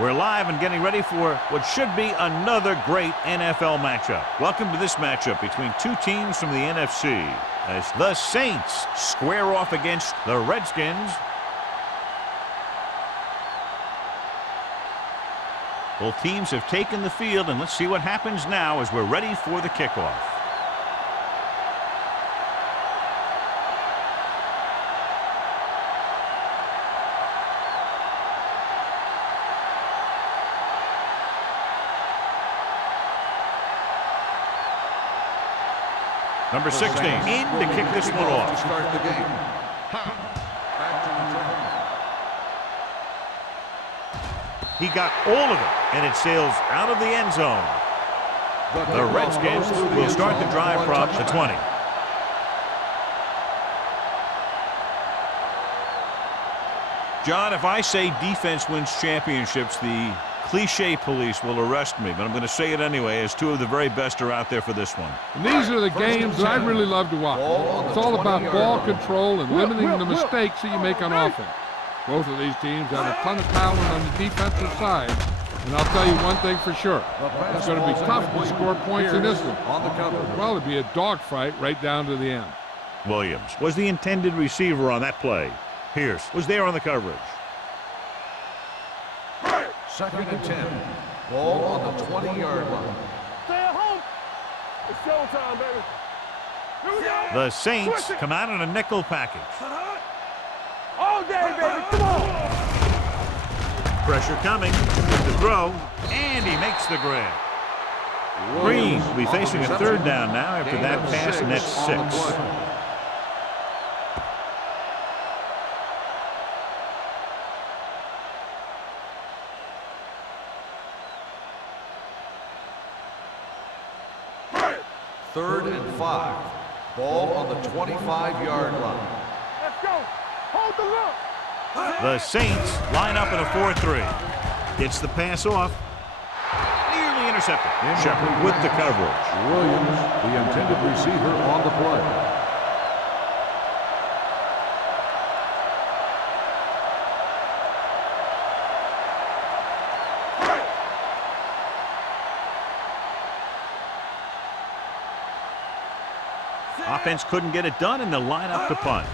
We're live and getting ready for what should be another great NFL matchup. Welcome to this matchup between two teams from the NFC as the Saints square off against the Redskins. Both teams have taken the field, and let's see what happens now as we're ready for the kickoff. Number 16 in to kick this one off. Start the game. He got all of it, and it sails out of the end zone. The Redskins will start the drive from the 20. John, if I say defense wins championships, the cliche police will arrest me, but I'm going to say it anyway, as two of the very best are out there for this one. And these are the games that I really love to watch. It's all about ball control and limiting the mistakes that you make on offense. Both of these teams have a ton of talent on the defensive side, and I'll tell you one thing for sure. It's going to be tough to score points in this one. It'll probably be a dogfight right down to the end. Williams was the intended receiver on that play. Pierce was there on the coverage. 2nd and 10. Ball on the 20-yard line. Stay at home. It's showtime, baby. Here we go. The Saints come out in a nickel package. All day, baby. Come on. Pressure coming with the throw, and he makes the grab. Green will be facing a 3rd down now after that pass, and that's 6. Third and 5. Ball on the 25-yard line. Let's go. Hold the look. The Saints line up in a 4-3. Gets the pass off. Nearly intercepted. Shepard with the coverage. Williams, the intended receiver on the play. Offense couldn't get it done, and they'll line up to punt.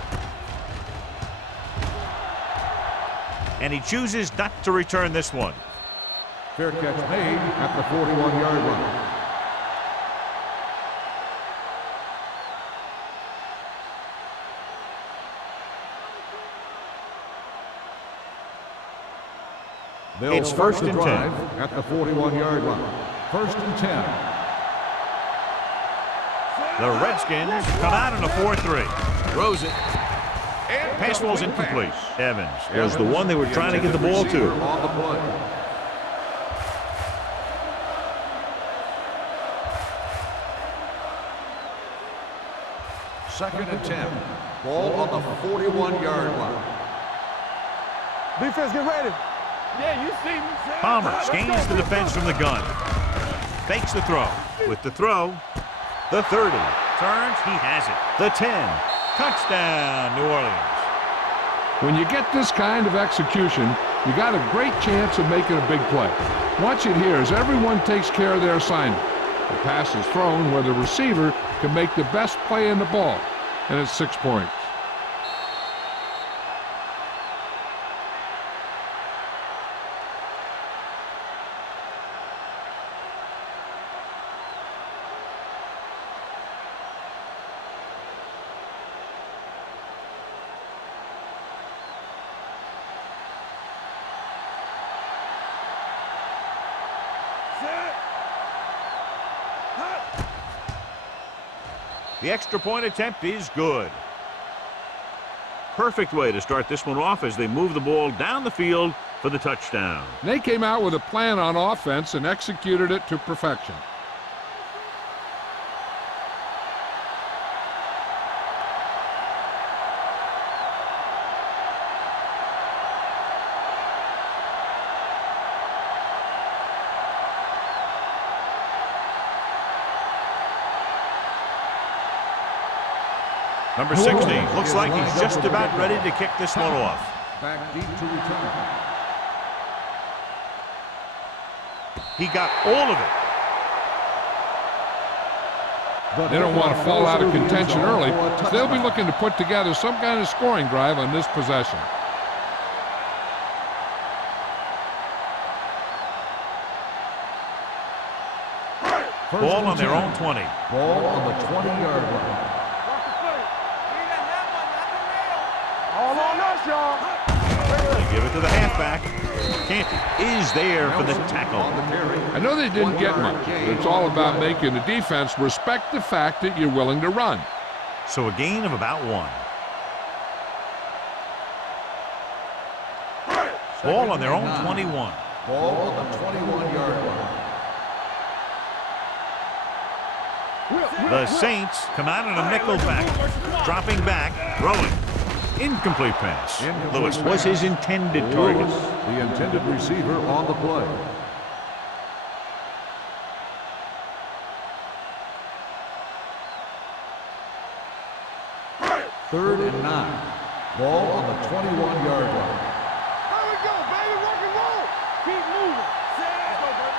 And he chooses not to return this one. Fair catch made at the 41-yard line. It's 1st and 10 at the 41-yard line. 1st and 10. The Redskins come out in a 4-3. Throws it. Pass ball's incomplete. Evans was the one they were trying to get the ball to. On the play. Second and 10. Ball on the 41-yard line. Defense, get ready. Yeah, you see me. Palmer scans the defense from the gun. Fakes the throw. With the throw, the 30. Turns, he has it. The 10. Touchdown, New Orleans. When you get this kind of execution, you got a great chance of making a big play. Watch it here as everyone takes care of their assignment. The pass is thrown where the receiver can make the best play in the ball, and it's 6 points. The extra point attempt is good. Perfect way to start this one off as they move the ball down the field for the touchdown. They came out with a plan on offense and executed it to perfection. Number 16 looks like he's just about ready to kick this one off. Back deep to return. He got all of it. They don't want to fall out of contention early, so they'll be looking to put together some kind of scoring drive on this possession. Ball on their own 20. Ball on the 20-yard line. All on us, y'all. They give it to the halfback. Canty is there for the tackle. I know they didn't get much, but it's all about making the defense respect the fact that you're willing to run. So a gain of about 1. Ball on their own 21. Ball on the 21-yard line. The Saints come out in a nickel back. Dropping back, throwing. Incomplete pass. Lewis was his intended target. Lewis, the intended receiver on the play. Third and 9. Ball on the 21-yard line. There we go, baby. Rock and roll. Keep moving. Let's go, baby.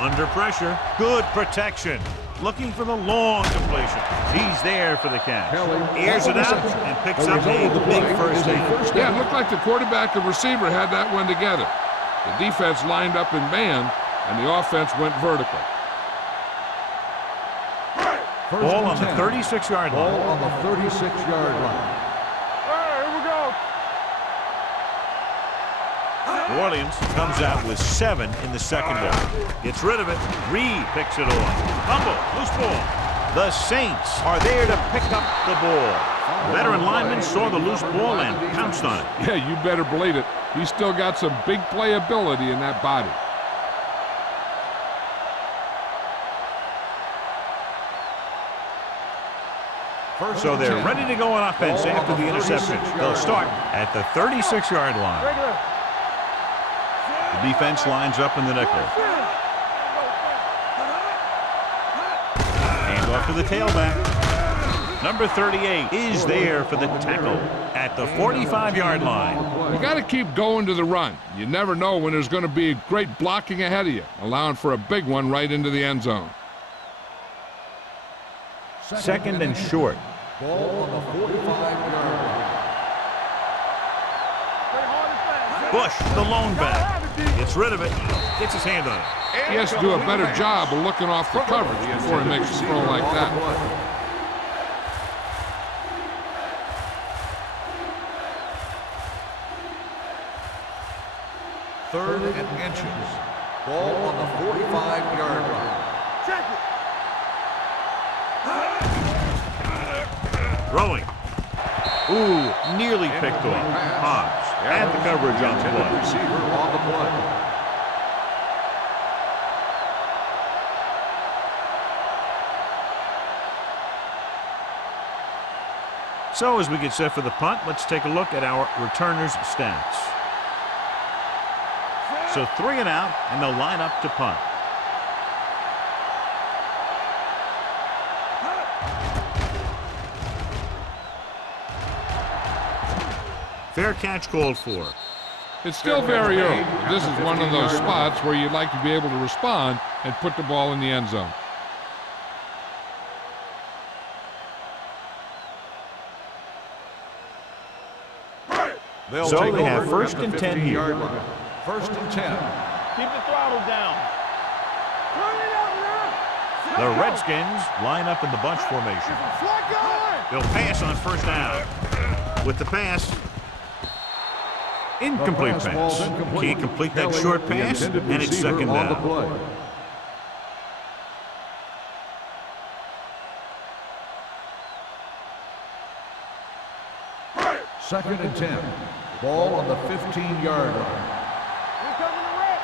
Under pressure, good protection. Looking for the long completion. He's there for the catch. Airs it out and picks up a big first down. Yeah, it looked like the quarterback and receiver had that one together. The defense lined up in man, and the offense went vertical. Ball on the 36-yard line. Ball on the 36-yard line. All right, here we go. New Orleans comes out with 7 in the secondary. Gets rid of it. Reed picks it off. Fumble, loose ball. The Saints are there to pick up the ball. Veteran lineman saw the loose ball and pounced on it. Yeah, you better believe it. He's still got some big playability in that body. So they're ready to go on offense after the interception. They'll start at the 36-yard line. The defense lines up in the nickel. Hand off to the tailback. Number 38 is there for the tackle at the 45-yard line. You got to keep going to the run. You never know when there's going to be great blocking ahead of you, allowing for a big one right into the end zone. Second and short. Ball on the 45-yard line. Bush, the lone back. Gets rid of it. Gets his hand on it. He has to do a better job of looking off the coverage before he makes a throw like that. Third and inches. Ball on the 45-yard line. Check it. Throwing. Ooh, nearly picked off. Hobbs had the coverage on the play. Receiver on the play. So as we get set for the punt, let's take a look at our returners' stats. So 3 and out, and they'll line up to punt. Fair catch called for. It's still very early. This is one of those spots where you'd like to be able to respond and put the ball in the end zone. So they have first and 10 here. First and 10. Keep the throttle down. Turn it up now. The Redskins line up in the bunch formation. Flag going. They'll pass on first down. With the pass, incomplete pass. Can't complete that short pass, and it's second down. Second and 10. Ball on the 15-yard line. Here coming the red.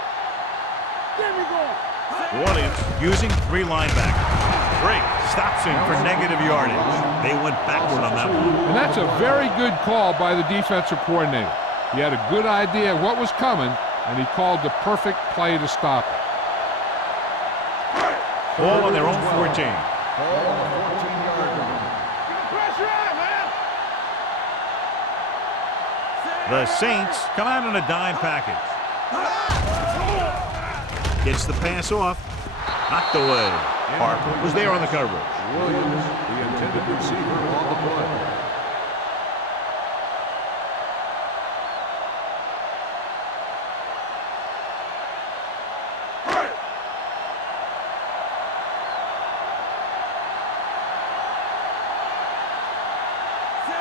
There we go. Williams using 3 linebackers. Great. Stops him for negative yardage. They went backward on that one. And that's a very good call by the defensive coordinator. He had a good idea of what was coming, and he called the perfect play to stop it. Ball on their own 14. Ball on the 14-yard line. Get the pressure on, man. The Saints come out in a dime package. Gets the pass off. Knocked away. Harper was there on the coverage. Williams, the intended receiver on the play.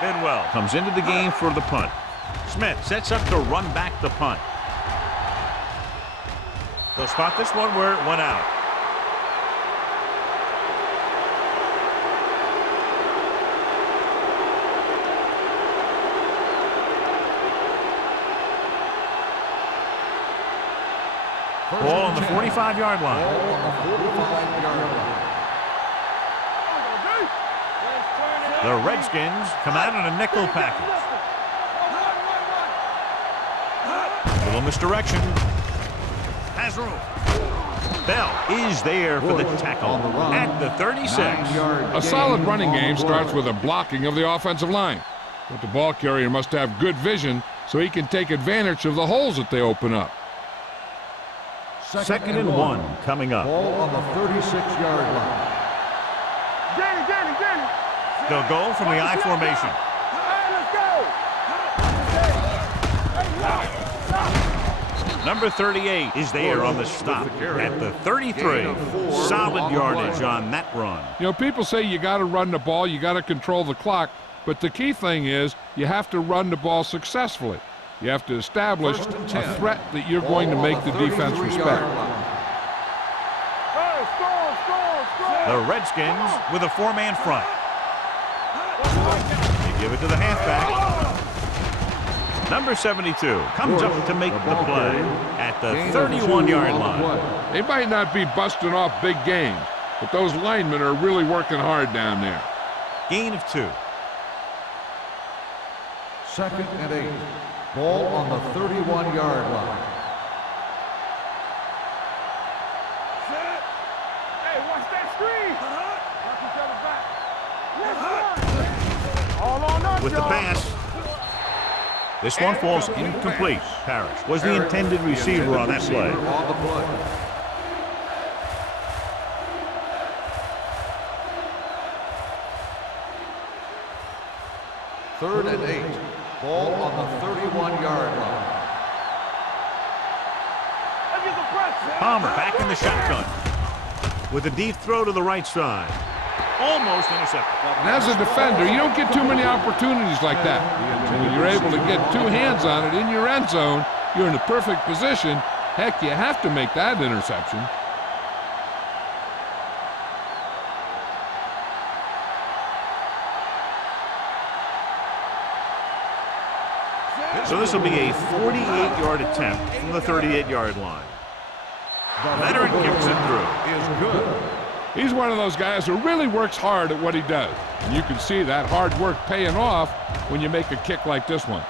Bidwell comes into the game for the punt. Smith sets up to run back the punt. They'll spot this one where it went out. Ball on the 45-yard line. Ball on the 45-yard line. The Redskins come out in a nickel package. Little misdirection. Has room. Bell is there for the tackle at the 36. A solid running game starts with a blocking of the offensive line. But the ball carrier must have good vision so he can take advantage of the holes that they open up. Second and one coming up. Ball on the 36-yard line. They'll go from the I formation. Number 38 is there on the stop at the 33. Solid yardage on that run. You know, people say you got to run the ball, you got to control the clock, but the key thing is you have to run the ball successfully. You have to establish a threat that you're going to make the defense respect. The Redskins with a four-man front. They give it to the halfback. Number 72 comes up to make the play at the 31-yard line. They might not be busting off big games, but those linemen are really working hard down there. Gain of 2. Second and 8. Ball on the 31-yard line. Hey, watch that screen. Knock each other back. All on us, With the pass. This one falls incomplete. Parrish was the intended receiver on that play. Third and 8. Ball on the 31-yard line. Palmer back in the shotgun with a deep throw to the right side. Almost intercepted. And as a defender, you don't get too many opportunities like that. And when you're able to get two hands on it in your end zone, you're in the perfect position. Heck, you have to make that interception. So this will be a 48-yard attempt from the 38-yard line. Veteran kicks it through. Is good. He's one of those guys who really works hard at what he does. And you can see that hard work paying off when you make a kick like this one.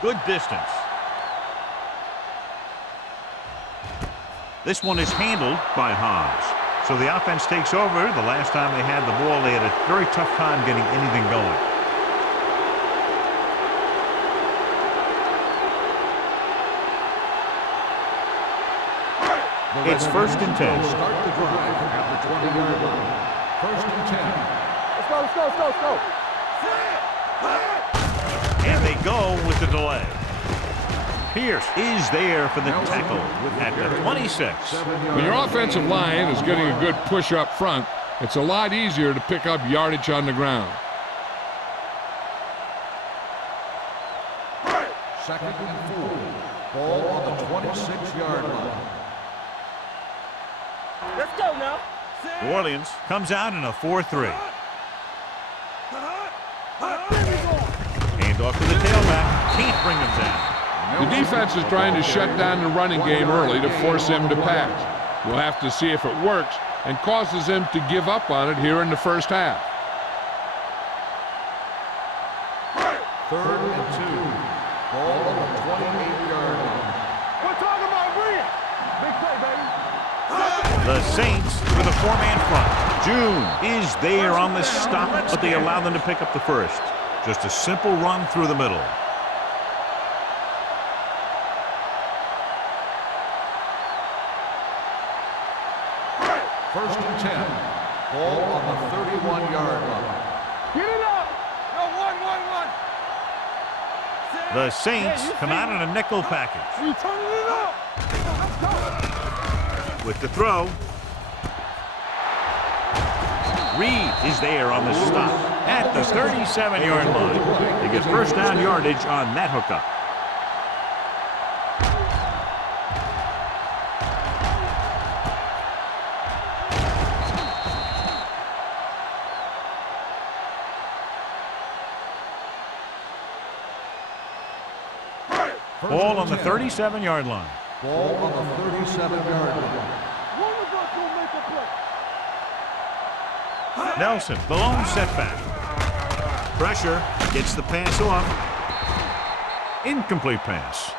Good distance. This one is handled by Haas. So the offense takes over. The last time they had the ball, they had a very tough time getting anything going. It's first and 10. Start the drive at the 20-yard line. First and 10. Let's go. And they go with the delay. Pierce is there for the tackle at the 26. When your offensive line is getting a good push up front, it's a lot easier to pick up yardage on the ground. Second and 4. Ball on the 26-yard line. Let's go now. New Orleans comes out in a 4-3. Hand off to the tailback. Can't bring him down. The defense is trying to shut down the running game early to force him to pass. We'll have to see if it works and causes him to give up on it here in the first half. 3rd and 2. Ball on the 28-yard line. We're talking about bring it. Big play, baby. The Saints with a 4-man front. June is there on the stop, but they allow them to pick up the first. Just a simple run through the middle. First and 10. Ball on the 31-yard line. Get it up. No, one. The Saints come out in a nickel package. We turning it up. Let's go. With the throw. Reed is there on the stop at the 37-yard line. They get first down yardage on that hookup. Ball on the 37-yard line. Ball on the 37-yard line. One of us will make a play. Nelson, the lone setback. Pressure, gets the pass off. Incomplete pass.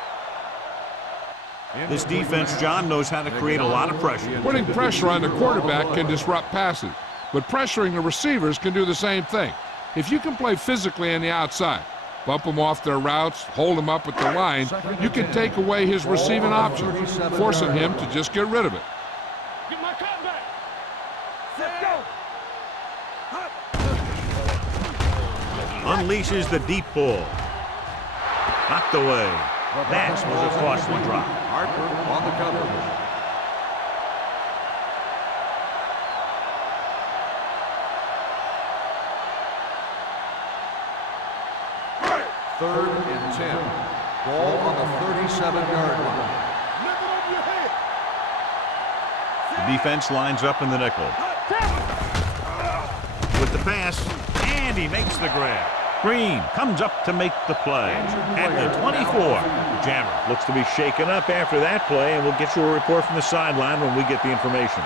This defense, John, knows how to create a lot of pressure. Putting pressure on the quarterback can disrupt passes, but pressuring the receivers can do the same thing. If you can play physically on the outside, bump them off their routes, hold them up at the line, you can take away his receiving options, forcing him to just get rid of it. Get my cut back. Let's go. Unleashes the deep ball. Knocked away. That was a costly drop. Harper on the coverage. Third and 10. Ball on the 37-yard line. Lift it over your head. The defense lines up in the nickel. With the pass, and he makes the grab. Green comes up to make the play. At the 24, Jammer looks to be shaken up after that play, and we'll get you a report from the sideline when we get the information.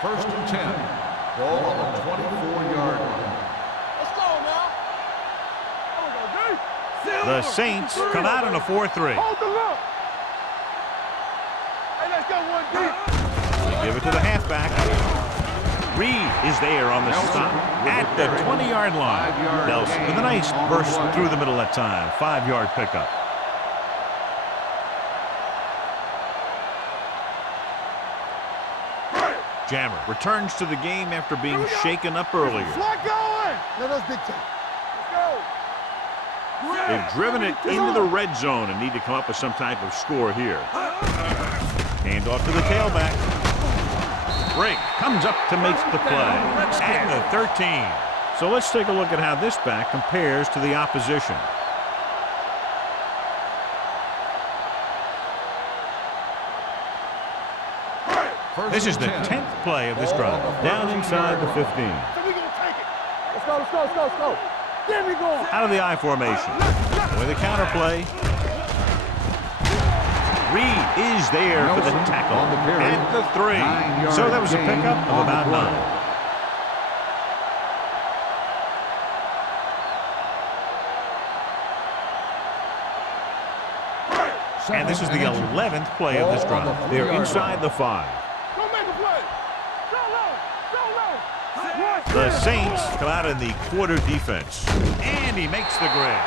First and 10. Ball on the 24-yard line. Let's go now. There we go, D. The Saints come out in a 4-3. Hold the look. Hey, let's go one deep. Give it to the halfback. Reed is there on the stop at the 20-yard line. Nelson with a nice burst through the middle that time. 5-yard pickup. Jammer returns to the game after being shaken up earlier. Flat going. Let us dictate. Let's go. They've driven it into the red zone and need to come up with some type of score here. Hand off to the tailback. Brink comes up to make the play at the 13. So let's take a look at how this back compares to the opposition. This is the 10th play of this drive. Down inside the 15. So we gonna take it. Let's go. There we go. Out of the I formation. With a counterplay. Reed is there for the tackle at the 3. So that was a pickup of about 9. And this is the 11th play of this drive. They're inside the 5. Go make a play. Go low. The Saints come out in the quarter defense. And he makes the grab.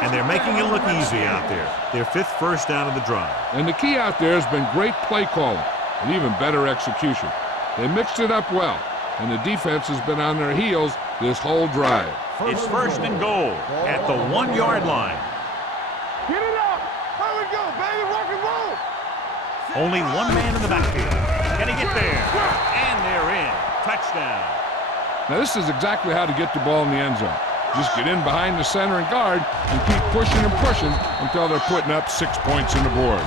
And they're making it look easy out there. Their 5th first down of the drive. And the key out there has been great play calling and even better execution. They mixed it up well, and the defense has been on their heels this whole drive. It's first and goal at the 1-yard line. Get it up. Here we go, baby. Rock and roll. Only one man in the backfield. Can he get there? And they're in. Touchdown. Now this is exactly how to get the ball in the end zone. Just get in behind the center and guard and keep pushing and pushing until they're putting up 6 points on the board.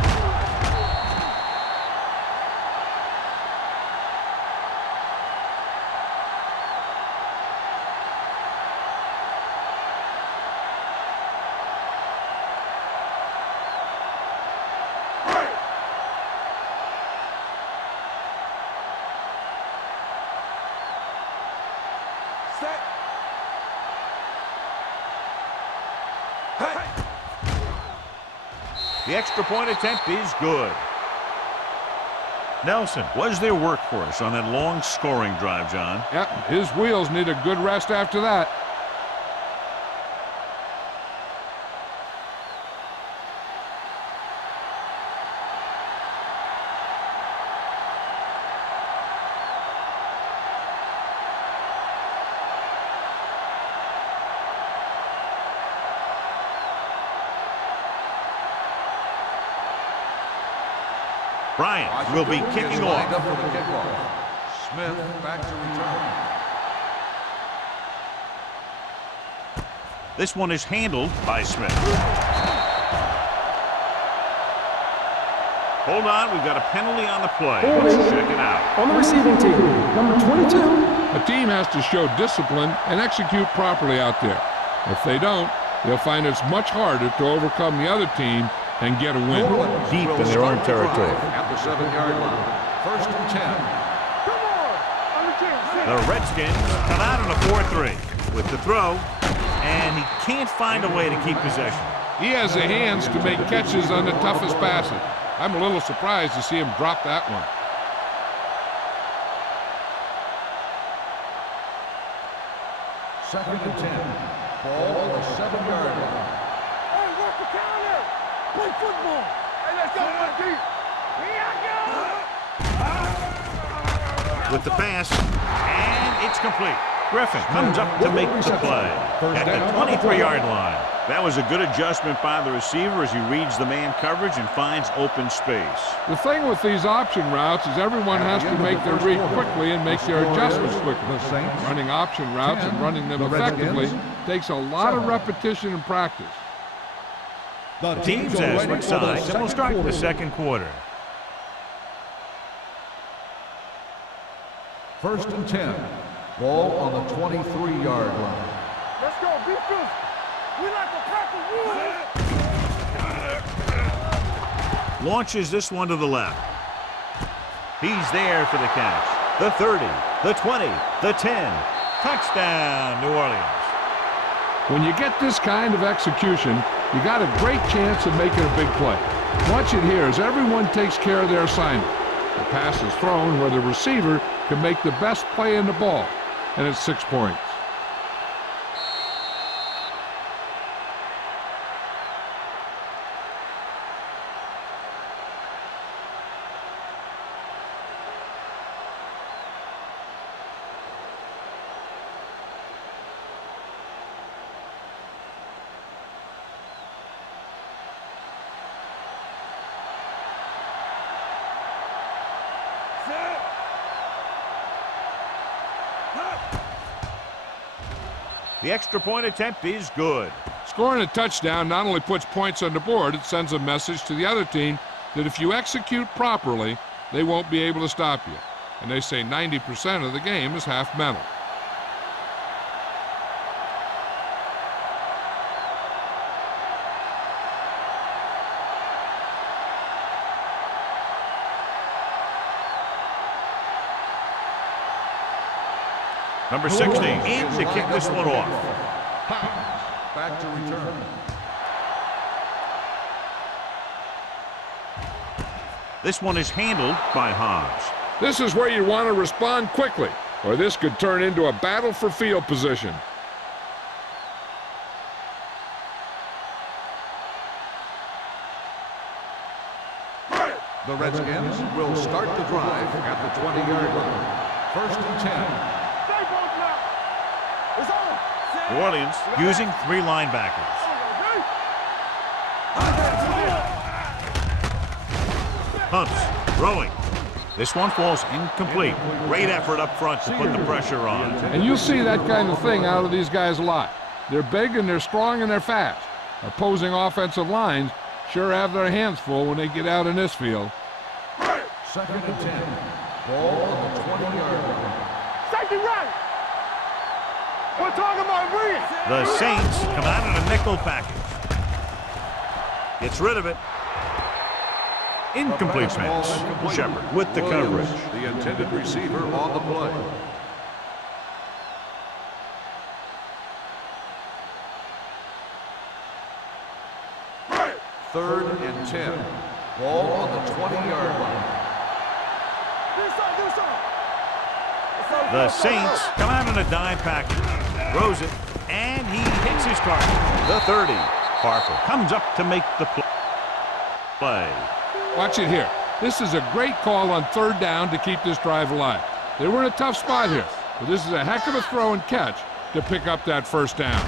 The extra point attempt is good. Nelson was their workhorse on that long scoring drive, John. Yep, his wheels need a good rest after that. Bryant will be kicking off. Up for the kickoff. Smith back to return. This one is handled by Smith. Hold on, we've got a penalty on the play. Let's check it out. On the receiving team, number 22. A team has to show discipline and execute properly out there. If they don't, they'll find it's much harder to overcome the other team and get a win. Deep in their own territory. At the 7-yard line. 1st and 10. Come on the team. The Redskins come out on a 4-3 with the throw, and he can't find a way to keep possession. He has the hands to make catches on the toughest passes. I'm a little surprised to see him drop that one. Second and 10. Ball on the 7-yard line. Hey, work the counter. Play football. Hey, let's go, Monkey. Here I go. With the pass, and it's complete. Griffin comes up to make the play at the 23-yard line. That was a good adjustment by the receiver as he reads the man coverage and finds open space. The thing with these option routes is everyone has to make their read quickly and make their adjustments quickly. Running option routes and running them effectively takes a lot of repetition and practice. The teams as switch sides, and we'll start the second quarter. 1st and 10. Ball on the 23-yard line. Let's go, be physical. We like to pack the wood. Launches this one to the left. He's there for the catch. The 30, the 20, the 10. Touchdown, New Orleans. When you get this kind of execution, you got a great chance of making a big play. Watch it here as everyone takes care of their assignment. The pass is thrown where the receiver can make the best play in the ball, and it's 6 points. The extra point attempt is good. Scoring a touchdown not only puts points on the board, it sends a message to the other team that if you execute properly, they won't be able to stop you. And they say 90% of the game is half mental. Number 60 in to kick this one off. Back to return. This one is handled by Hobbs. This is where you want to respond quickly, or this could turn into a battle for field position. The Redskins will start the drive at the 20-yard line. 1st and 10. Stay both now. It's on. New Orleans using 3 linebackers. Hunts throwing. This one falls incomplete. Great effort up front to put the pressure on. And you'll see that kind of thing out of these guys a lot. They're big and they're strong and they're fast. Opposing offensive lines sure have their hands full when they get out in this field. 2nd and 10. Ball on the 20-yard line. Safety right. We're talking about brilliant. The Saints come out in a nickel package. Gets rid of it. Incomplete pass. Shepard with the coverage. The intended receiver on the play. 3rd and 10. Ball on the 20-yard line. The Saints come out in a dime package. Throws it, and he hits his target. The 30. Parker comes up to make the play. Watch it here. This is a great call on 3rd down to keep this drive alive. They were in a tough spot here, but this is a heck of a throw and catch to pick up that 1st down.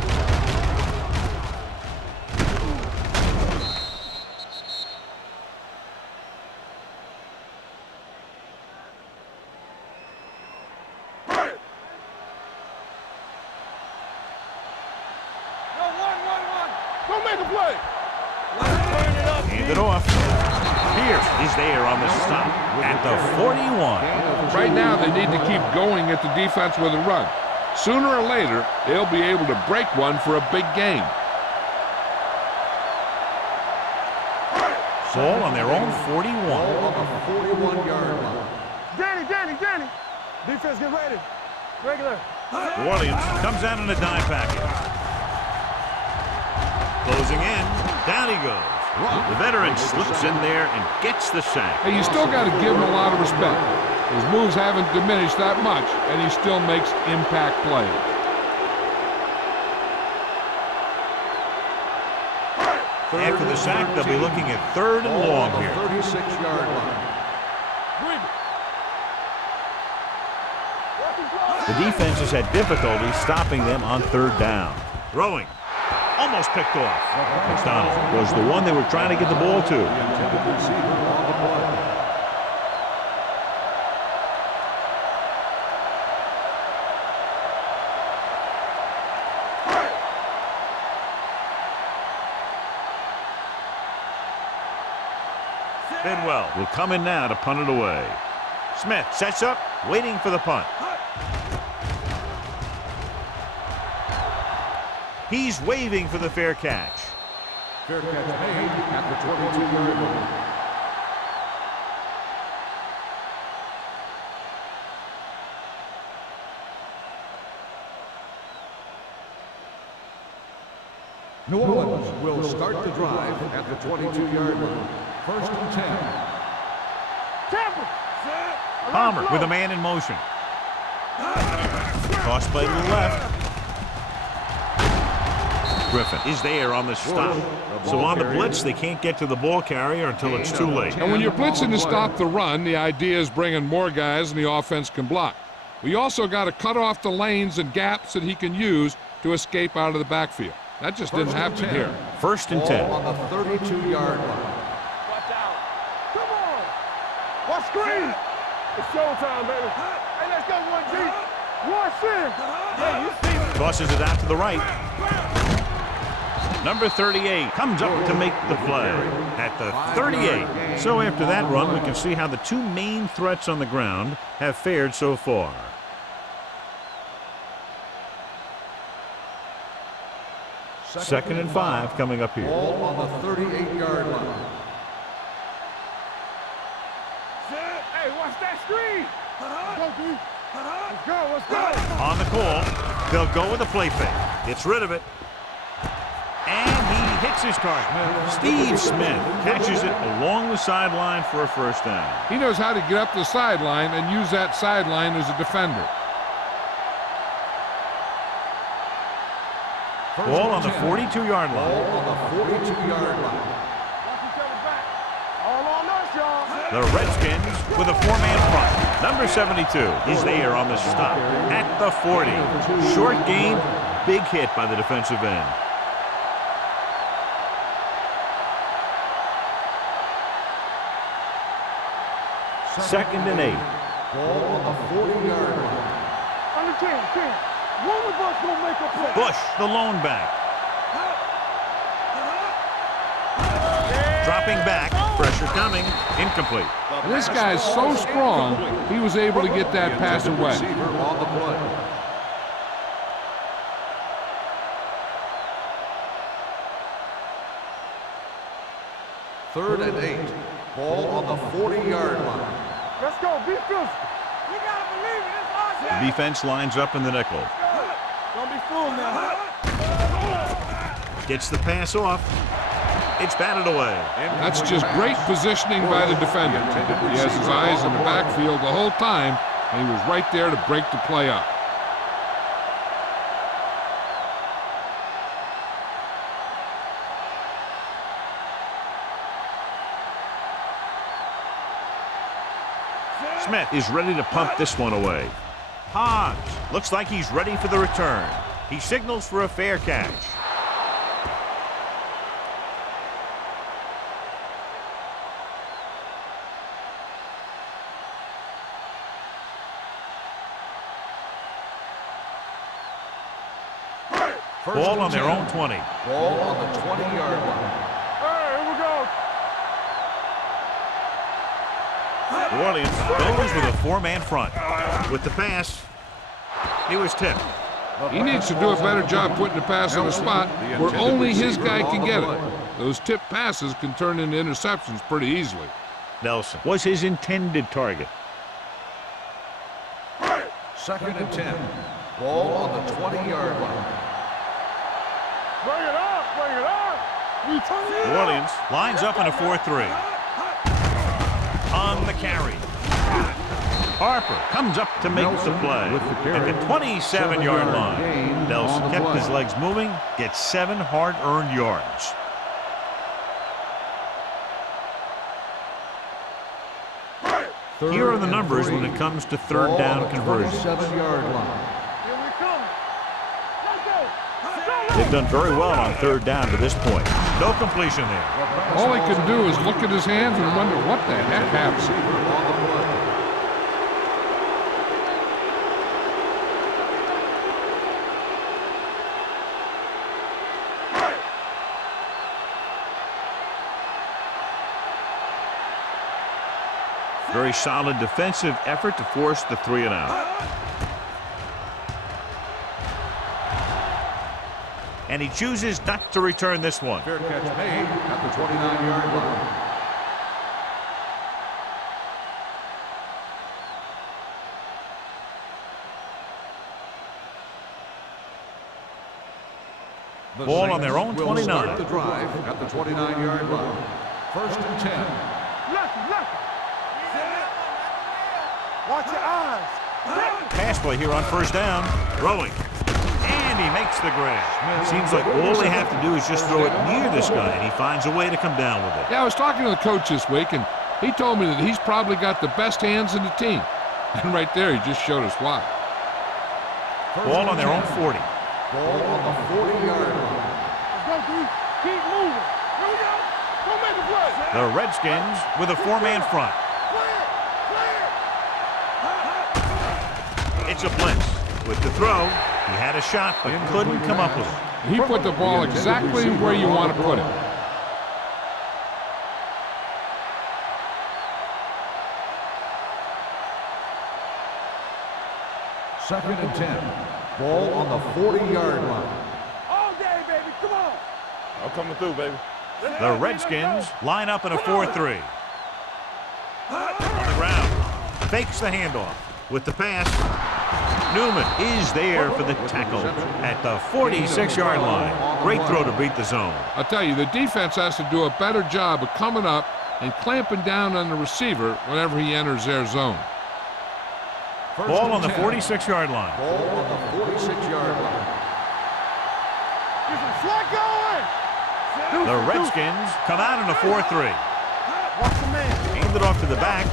Hand it off. Pierce is there on the stop at the 41. Right now, they need to keep going at the defense with a run. Sooner or later, they'll be able to break one for a big gain. Ball on their own 41. Ball on the 41-yard line. Danny. Defense, get ready. Regular. Williams comes out in a dime package. Closing in. Down he goes. The veteran slips in there and gets the sack. Hey, you still got to give him a lot of respect. His moves haven't diminished that much, and he still makes impact plays. After the sack, they'll be looking at 3rd and long here. 36-yard line. The defense has had difficulty stopping them on 3rd down. Throwing. Almost picked off. McDonald was the one they were trying to get the ball to. Bidwell will come in now to punt it away. Smith sets up, waiting for the punt. He's waving for the fair catch. Fair catch made at the 22-yard line. New Orleans will start the drive at the 22-yard line. 1st and 10. Palmer with a man in motion. Cross play to the left. Griffin is there on the stop. So on the blitz, they can't get to the ball carrier until it's too late. And when you're blitzing to stop the run, the idea is bringing more guys and the offense can block. We also got to cut off the lanes and gaps that he can use to escape out of the backfield. That just didn't happen here. 1st and 10. On the 32-yard line. Watch out. Come on. Watch screen. It's showtime, baby. Hey, let's go 1G. 1C. Yeah, you see it. Tosses it out to the right. Number 38 comes up to make the play at the 38. So after that run, we can see how the two main threats on the ground have fared so far. Second and 5 coming up here. Ball on the 38-yard line. Hey, watch that screen. Let's go. On the call, they'll go with a play fake. Gets rid of it. And he hits his target. Steve Smith catches it along the sideline for a 1st down. He knows how to get up the sideline and use that sideline as a defender. Ball on the 42-yard line. Ball on the 42-yard line. Watch each other back. All on us, y'all. The Redskins with a 4-man front. Number 72 is there on the stop at the 40. Short gain, big hit by the defensive end. Second and 8. Ball on the 40-yard line. Under 10. One of us will make a play. Bush, the lone back. Dropping back, pressure coming, incomplete. This guy's so strong, he was able to get that pass away. Receiver on the play. Third and 8. Ball on the 40-yard line. Let's go. Be physical. You gotta believe it. It's our The time. defense lines up in the nickel. Don't be fooled now. Gets the pass off. It's batted away. That's just great positioning by the defender. He has his eyes in the backfield the whole time, and he was right there to break the play up. Smith is ready to pump this one away. Hobbs looks like he's ready for the return. He signals for a fair catch. Ball on their own 20. Ball on the 20-yard line. Hey, here we go. New Orleans goes with a four-man front. With the pass, he was tipped. He needs to do a better job putting the pass in a spot where only his guy can get it. Those tipped passes can turn into interceptions pretty easily. Nelson was his intended target. 2nd and 10. Ball on the 20-yard line. Bring it up, bring it up. We turn it New Orleans lines up in a 4-3. On the carry. Harper comes up to make the play. At the 27-yard line. Nelson kept his legs moving, gets 7 hard-earned yards. Here are the numbers when it comes to third down conversions. 27-yard line. Here we come. Let's go. They've done very well on third down to this point. No completion there. All he can do is look at his hands and wonder what the heck happened. Very solid defensive effort to force the 3 and out. And he chooses not to return this one. Fair catch made at the 29-yard line. Ball on their own will 29. Start the drive at the 29-yard line. 1st and 10. Left. Watch your eyes. Pass play here on first down. Throwing. And he makes the grab. Seems like all they have to do is just throw it near this guy, and he finds a way to come down with it. Yeah, I was talking to the coach this week, and he told me that he's probably got the best hands in the team. And right there, he just showed us why. Ball on their own 40. Ball on the 40-yard line. Let's go, dude. Keep moving. Here we go. Go make a play. The Redskins with a four-man front. Clear. It's a blitz. With the throw, he had a shot but couldn't come up with it. He put the ball exactly where you want to put it. Second and 10. Ball on the 40-yard line. All day, baby. Come on. I'm coming through, baby. The Redskins line up in a 4-3. On the ground. Fakes the handoff. With the pass, Newman is there for the tackle at the 46-yard line. Great throw to beat the zone. I'll tell you, the defense has to do a better job of coming up and clamping down on the receiver whenever he enters their zone. Ball on the 46-yard line. Ball on the 46-yard line. Get some slack going. The Redskins come out in a 4-3. Watch the man. Hand it off to the back.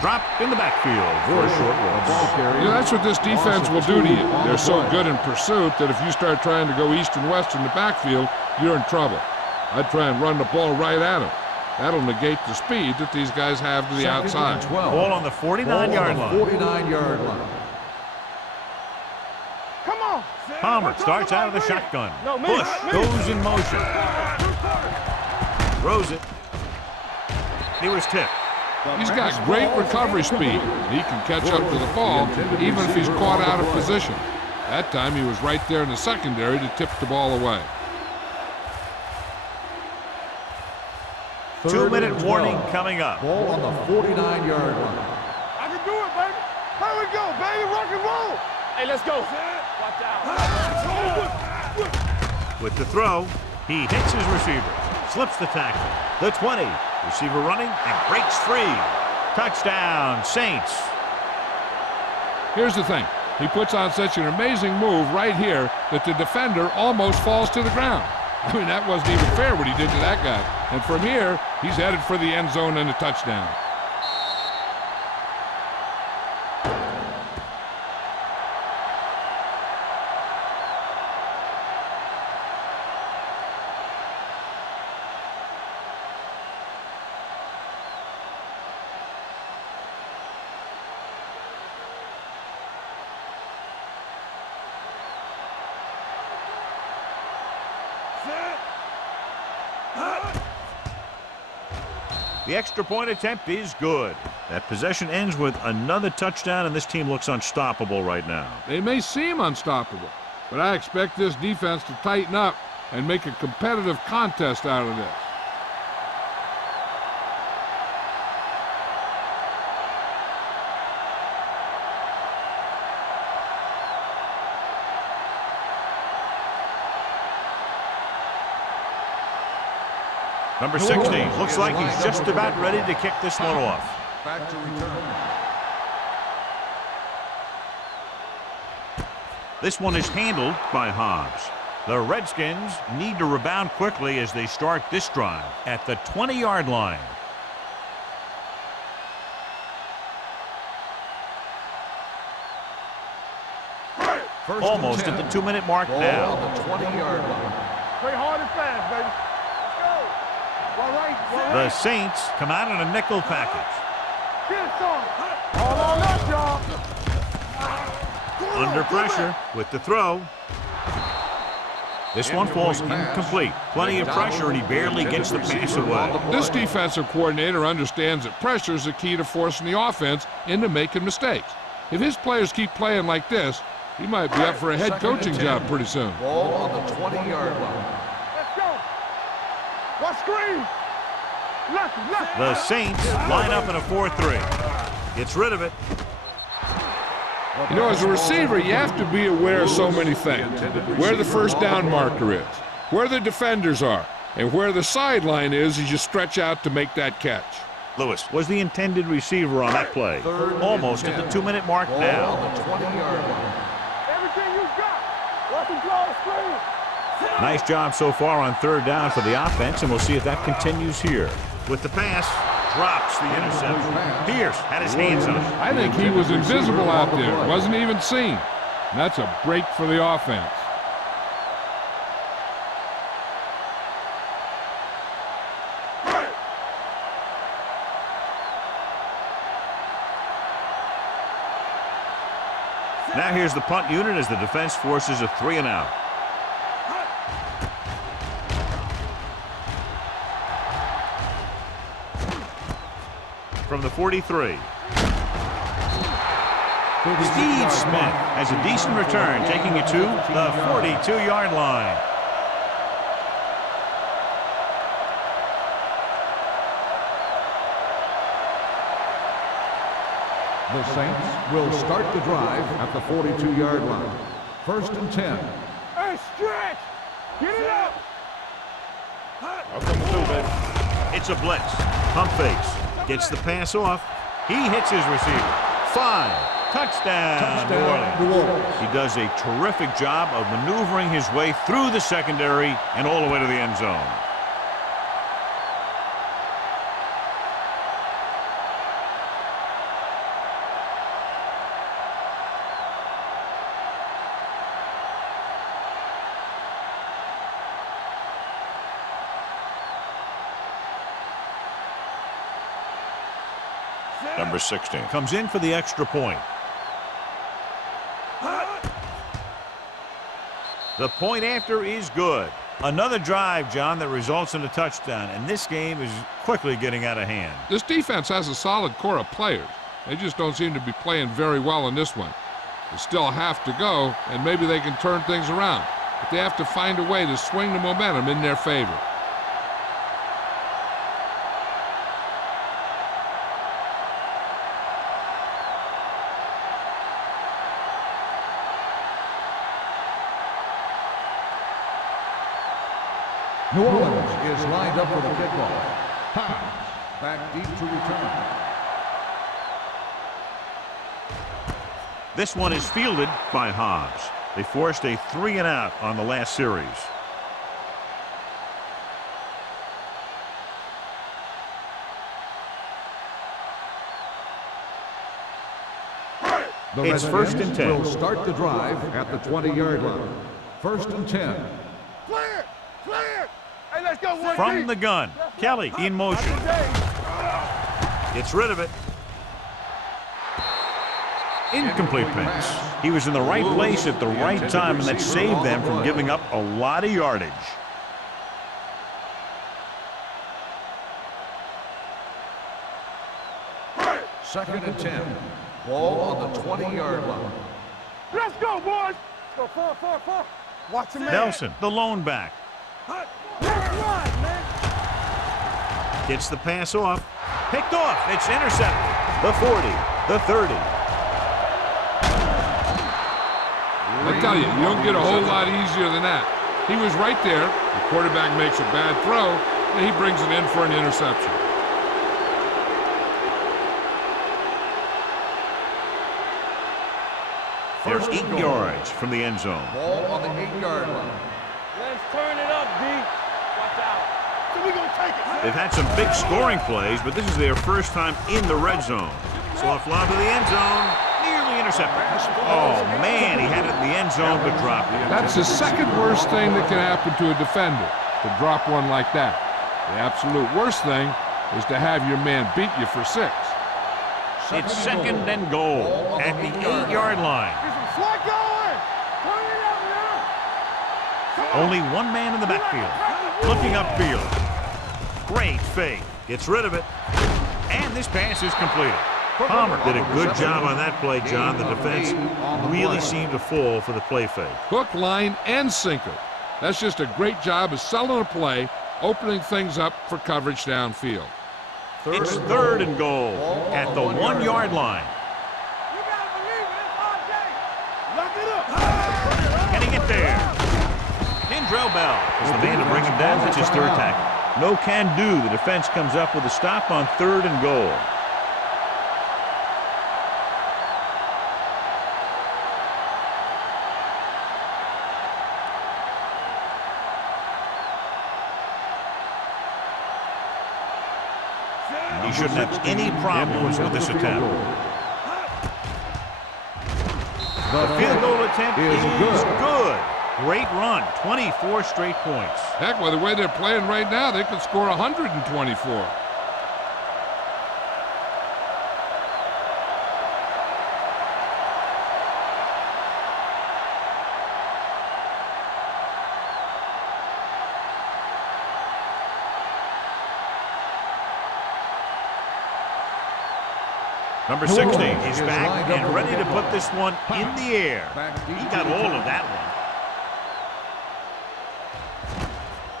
Dropped in the backfield for a short loss. You know, that's what this defense will do to you. They're so good in pursuit that if you start trying to go east and west in the backfield, you're in trouble. I'd try and run the ball right at them. That'll negate the speed that these guys have to the outside. Ball on the 49-yard line. 49-yard line. Come on. Palmer starts out of the shotgun. No, me. Bush goes in motion. Throws it. He was tipped. He's got great recovery speed. He can catch up to the ball even if he's caught out of position. That time he was right there in the secondary to tip the ball away. 2-minute warning coming up. Ball on the 49-yard line. I can do it, baby. Here we go, baby. Rock and roll. Hey, let's go. Watch out. With the throw, He hits his receiver, slips the tackle. The 20. Receiver running and breaks free. Touchdown, Saints. Here's the thing. He puts on such an amazing move right here that the defender almost falls to the ground. I mean, that wasn't even fair what he did to that guy. And from here, he's headed for the end zone and a touchdown. The extra point attempt is good. That possession ends with another touchdown, and this team looks unstoppable right now. They may seem unstoppable, but I expect this defense to tighten up and make a competitive contest out of this. Number 16 looks like he's just about ready to kick this one off. Back to return. This one is handled by Hobbs. The Redskins need to rebound quickly as they start this drive at the 20-yard line. Almost at the 2-minute mark now. Ball on the 20-yard line. Play hard and fast, baby. Let's go. All right. The Saints come out in a nickel package. Get some. All on up, y'all. Under pressure with the throw. This one falls incomplete. Plenty of pressure, and he barely gets the pass away. This defensive coordinator understands that pressure is the key to forcing the offense into making mistakes. If his players keep playing like this, he might be up for a head coaching job pretty soon. Ball on the 20-yard line. Let's go. What screen? Left. The Saints line up in a 4-3. Gets rid of it. You know, as a receiver, you have to be aware of so many things. Where the first down marker is, where the defenders are, and where the sideline is as you stretch out to make that catch. Lewis was the intended receiver on that play. Almost at the 2-minute mark Ball now. on the 20-yard line. Everything you got. What's the close screen? Nice job so far on third down for the offense, and we'll see if that continues here. With the pass, drops the interception. Pierce had his hands on it. I think he was invisible out there, wasn't even seen. And that's a break for the offense. Now here's the punt unit as the defense forces a 3-and-out. From the 43. Steve Smith has a decent return, taking it to the 42-yard line. The Saints will start the drive at the 42-yard line. 1st and 10. Hey, stretch. Get it up. It's a blitz. Pump fakes. Gets the pass off. He hits his receiver. 5. Touchdown, New Orleans. He does a terrific job of maneuvering his way through the secondary and all the way to the end zone. Number 16 comes in for the extra point. The point after is good. Another drive, John, that results in a touchdown, and this game is quickly getting out of hand. This defense has a solid core of players. They just don't seem to be playing very well in this one. They still have to go, and maybe they can turn things around. But they have to find a way to swing the momentum in their favor. New Orleans is lined up for the kickoff. Hobbs back deep to return. This one is fielded by Hobbs. They forced a 3-and-out on the last series. It's first and 10. Will start the drive at the 20-yard line. First and 10. Clear! Clear! Hey, let's go one From deep. the gun, Kelly in motion. Gets rid of it. Incomplete pass. He was in the right place at the right time, and that saved them from giving up a lot of yardage. Second and 10. Ball on the 20-yard line. Let's go, boys! Go, four. Watch him, man. Nelson, the lone back. Let's run, man. Gets the pass off. Picked off. It's intercepted. The 40, the 30. I tell you, you don't get a whole lot easier than that. He was right there. The quarterback makes a bad throw, and he brings it in for an interception. They're 8 yards from the end zone. Ball on the 8-yard line. Let's turn it up, D. Watch out. So we gonna take it. They've had some big scoring plays, but this is their first time in the red zone. Soft lob to the end zone. Nearly intercepted. Oh, man, he had it in the end zone, but dropped it. That's the second worst thing that can happen to a defender, to drop one like that. The absolute worst thing is to have your man beat you for 6. It's second and goal at the 8-yard line. Slide going. Turn it up now. Only one man in the backfield. Looking upfield. Great fake. Gets rid of it. And this pass is completed. Palmer did a good job on that play, John. The defense really seemed to fall for the play fake. Hook, line, and sinker. That's just a great job of selling a play, opening things up for coverage downfield. It's third and goal at the 1-yard line. You gotta believe it. It's our game. Lock it up. Can he get there? Kendrell Bell is the man to bring him down. That's his third tackle. No can do. The defense comes up with a stop on third and goal. He shouldn't have any problems with this attempt. The field goal attempt is good. Great run. 24 straight points. Heck, with the way they're playing right now, they could score 124. Number 16 is back and ready to put this one in the air. He got all of that one.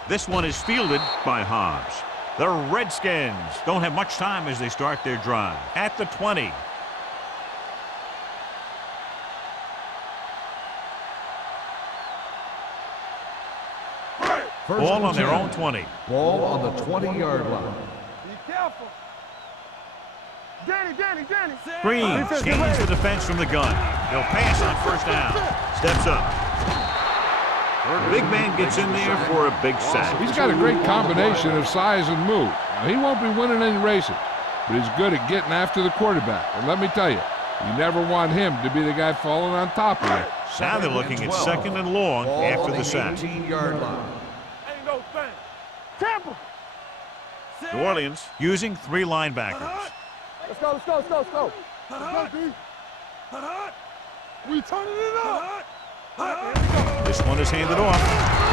This one is fielded by Hobbs. The Redskins don't have much time as they start their drive. At the 20. Ball on their own 20. Ball on the 20-yard line. Be careful. Danny. Green gains the defense from the gun. He'll pass on first down. Steps up. The big man gets in there for a big sack. He's got a great combination of size and move. Now, he won't be winning any races, but he's good at getting after the quarterback. And let me tell you, you never want him to be the guy falling on top of you. Now they're looking at second and long after the sack. 18-yard line. Ain't no thing. Tampa. New Orleans using 3 linebackers. Let's go. Let's go, D. We turning it up. This one is handed off.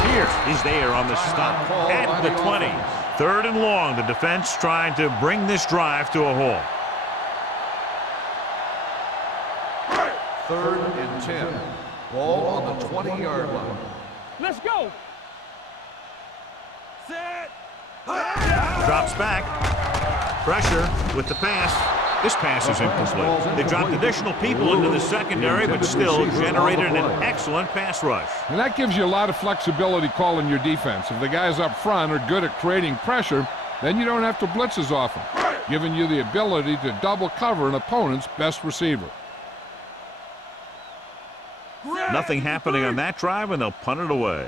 Pierce is there on the stop at the 20. Third and long. The defense trying to bring this drive to a halt. Third and 10. Ball on the 20-yard line. Let's go. Drops back. Pressure with the pass. This pass is incomplete. They dropped additional people into the secondary, but still generated an excellent pass rush. And that gives you a lot of flexibility calling your defense. If the guys up front are good at creating pressure, then you don't have to blitz as often, giving you the ability to double cover an opponent's best receiver. Nothing happening on that drive, and they'll punt it away.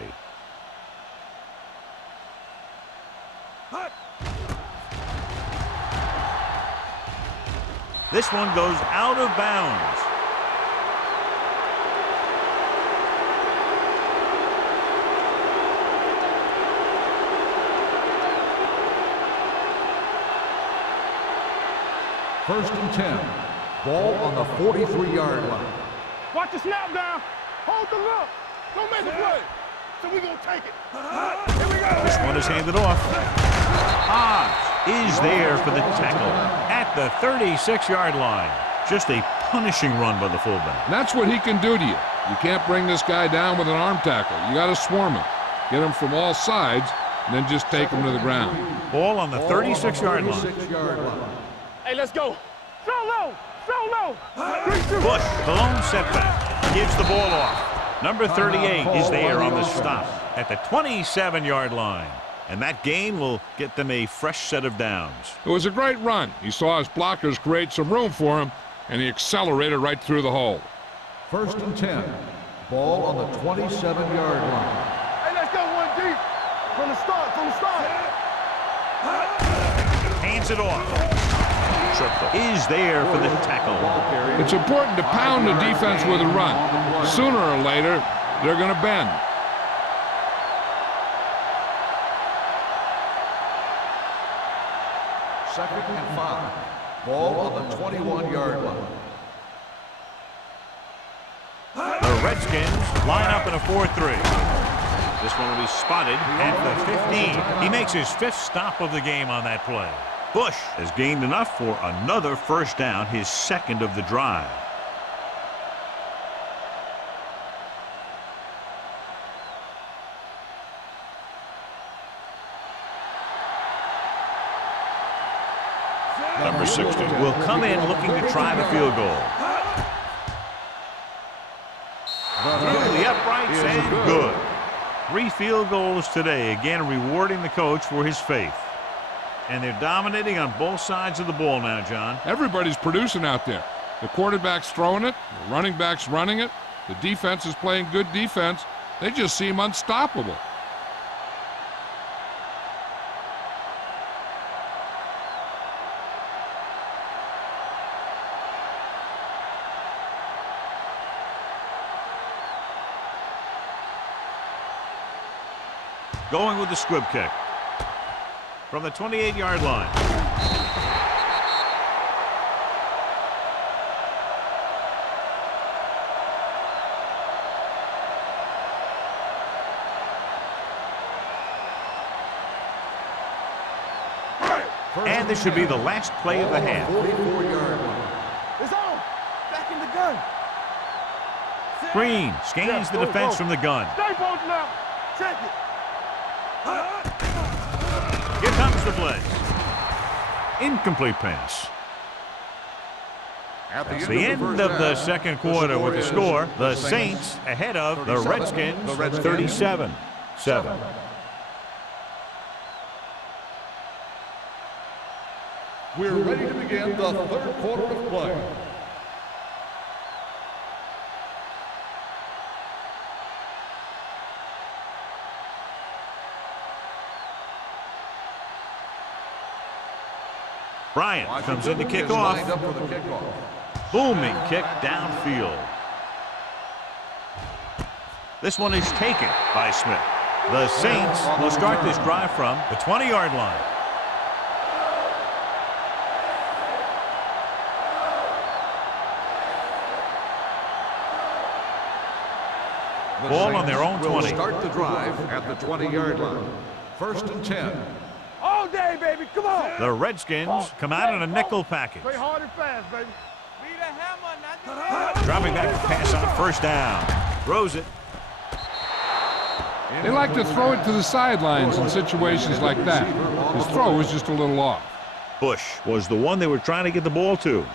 This one goes out of bounds. First and 10. Ball on the 43-yard line. Watch the snap down. Hold the look. Don't make a play. So we're going to take it. Here we go. This one is handed off. Hobbs is there for the tackle at the 36-yard line. Just a punishing run by the fullback. That's what he can do to you. You can't bring this guy down with an arm tackle. You got to swarm him. Get him from all sides, and then just take him to the ground. Ball on the 36-yard line. Hey, let's go. So low. So low. Bush, the lone setback, gives the ball off. Number 38 is there on the stop at the 27-yard line. And that gain will get them a fresh set of downs. It was a great run. He saw his blockers create some room for him, and he accelerated right through the hole. First and 10. Ball on the 27-yard line. Hey, let's go one deep. From the start. Hands it off. Is there for the tackle. It's important to pound the defense with a run. Sooner or later, they're going to bend. Second and 5. Ball on the 21-yard line. The Redskins line up in a 4-3. This one will be spotted at the 15. He makes his 5th stop of the game on that play. Bush has gained enough for another first down, his 2nd of the drive. Number 60 will come in looking to try the field goal. Through the uprights and good. 3 field goals today, again rewarding the coach for his faith. And they're dominating on both sides of the ball now, John. Everybody's producing out there. The quarterback's throwing it, the running back's running it, the defense is playing good defense. They just seem unstoppable. Going with the squib kick from the 28-yard line. And this should be the last play of the half. 44-yard line. It's on. Back in the gun. Green scans the defense from the gun. Stay both now. Check it. Here comes the blitz. Incomplete pass. It's the end of the second quarter with the score. The Saints ahead of the Redskins, 37-7. We're ready to begin the 3rd quarter of play. Bryant comes in to kick off. Booming kick downfield. This one is taken by Smith. The Saints will start this drive from the 20-yard line. Ball on their own 20. Start the drive at the 20-yard line. First and 10. All day, baby. Come on. The Redskins come out in a nickel package. Play hard and fast, baby. Be the hammer, not the Dropping back to pass on first down. Throws it. They like to throw it to the sidelines in situations like that. His throw was just a little off. Bush was the one they were trying to get the ball to.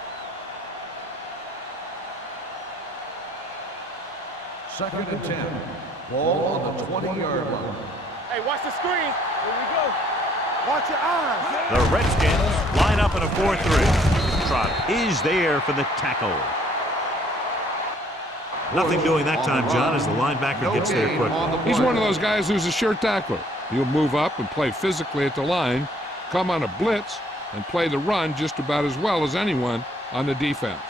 Second and 10. Ball on the 20-yard line. Hey, watch the screen. Here we go. Watch your eyes. The Redskins line up in a 4-3. Trot is there for the tackle. Nothing doing that time, John, as the linebacker gets there quickly. He's one of those guys who's a sure tackler. He'll move up and play physically at the line, come on a blitz, and play the run just about as well as anyone on the defense.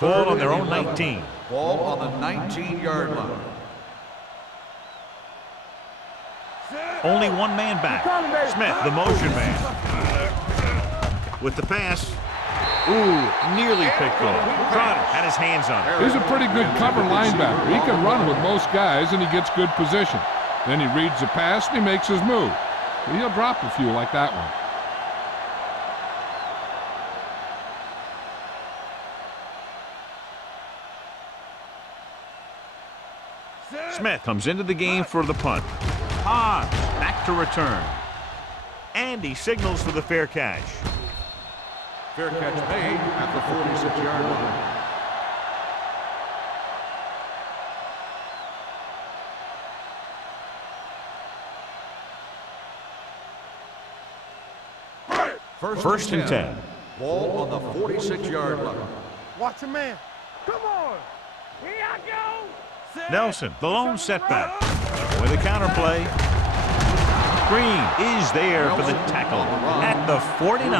Ball on their own 19. Ball on the 19-yard line. Only one man back. Smith, the motion man. With the pass. Ooh, nearly picked off. Trotter had his hands on it. He's a pretty good cover linebacker. He can run with most guys, and he gets good position. Then he reads the pass, and he makes his move. He'll drop a few like that one. Smith comes into the game for the punt. Back to return. And he signals for the fair catch. Fair catch made at the 46-yard line. First and 10. Ball on the 46-yard line. Watch your man. Come on. Here I go. Nelson, the lone setback. With a counterplay. Green is there for the tackle at the 49.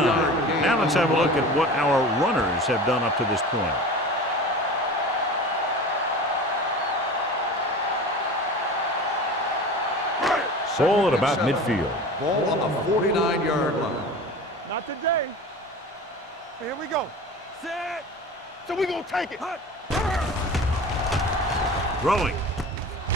Now let's have a look at what our runners have done up to this point. Ball at about midfield. Ball on the 49-yard line. Not today. Here we go. Set. So we're going to take it. Throwing.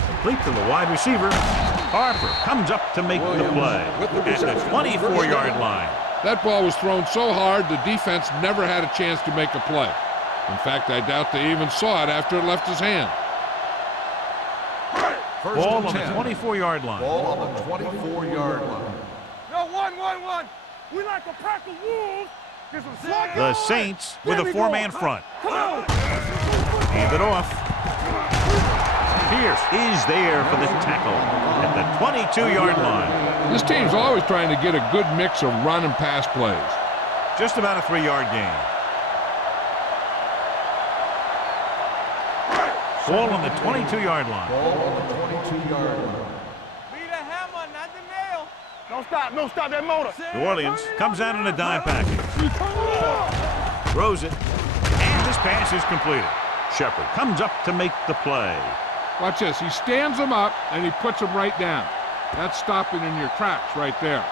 Complete to the wide receiver. Harper comes up to make the play at the 24-yard line. That ball was thrown so hard, the defense never had a chance to make a play. In fact, I doubt they even saw it after it left his hand. Ball on the 24-yard line. Ball on the 24-yard line. No, 1-1-1. We like a pack of wolves. The Saints with a four-man front. Come on. Hand it off. Pierce is there for the tackle at the 22-yard line. This team's always trying to get a good mix of run and pass plays. Just about a 3-yard gain. Ball on the 22-yard line. Ball on the 22-yard line. Be the hammer, not the nail. Don't stop that motor. New Orleans comes out in a dime package. Throws it. And this pass is completed. Shepard comes up to make the play. Watch this. He stands them up, and he puts them right down. That's stopping in your tracks right there.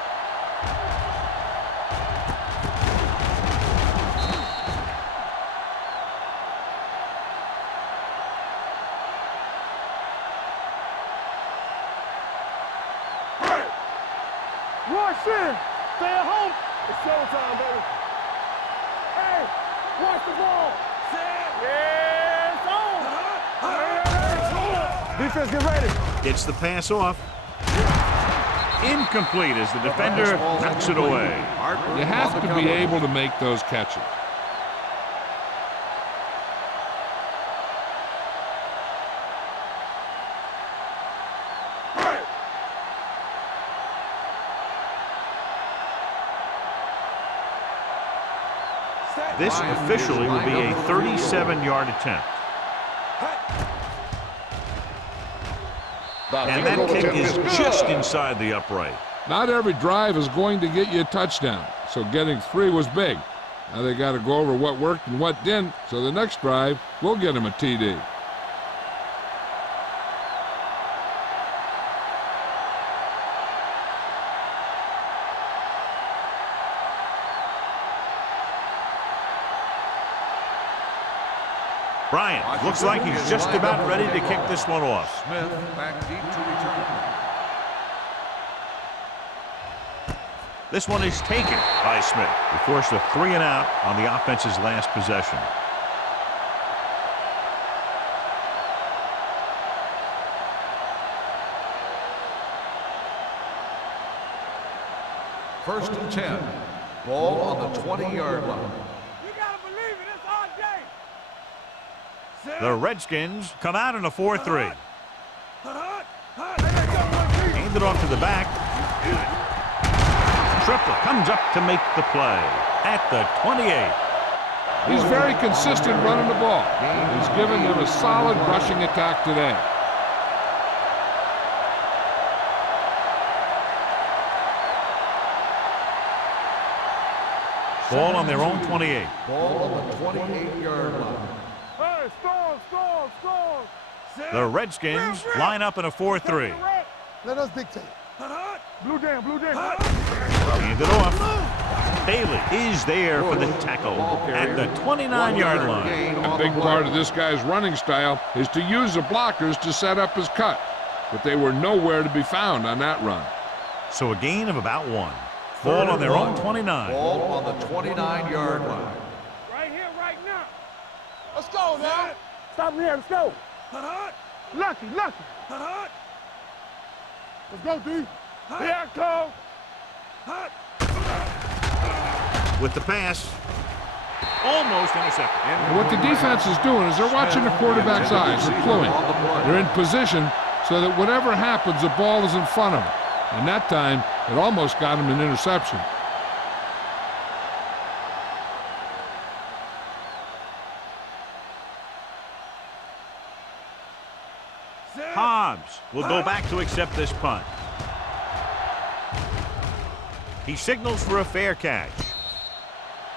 Rush in. Stay at home. It's showtime, baby. Hey, watch the ball. Yeah, it's on. Defense, get ready. Gets the pass off. Incomplete as the defender knocks it away. You have to be able to make those catches. This officially will be a 37-yard attempt. And that kick is just inside the upright. Not every drive is going to get you a touchdown, so getting 3 was big. Now they got to go over what worked and what didn't, so the next drive will get him a TD. Bryant looks like he's just about ready to kick this one off. Smith back deep to return. This one is taken by Smith. He forced a 3-and-out on the offense's last possession. First and 10. Ball on the 20-yard line. You gotta believe it. It's all day. The Redskins come out in a 4-3. Hand it off to the back. Triplett comes up to make the play at the 28. He's very consistent running the ball. He's given them a solid rushing attack today. Ball on their own 28. Ball on the 28-yard line. Hey, storm. The Redskins line up in a 4-3. Let us dictate. Blue jam. Hand it off. Bailey is there for the tackle at the 29-yard line. A big part of this guy's running style is to use the blockers to set up his cut, but they were nowhere to be found on that run. So a gain of about 1. Ball on their own 29. Ball on the 29-yard line. Right here, right now. Let's go now. Stop here. Let's go. Lucky. Let's go, D. Here I come. With the pass. Almost intercepted. And what the defense is doing is they're watching the quarterback's eyes. They're cluing. They're in position so that whatever happens, the ball is in front of them. And that time, it almost got him an interception. Hobbs will go back to accept this punt. He signals for a fair catch.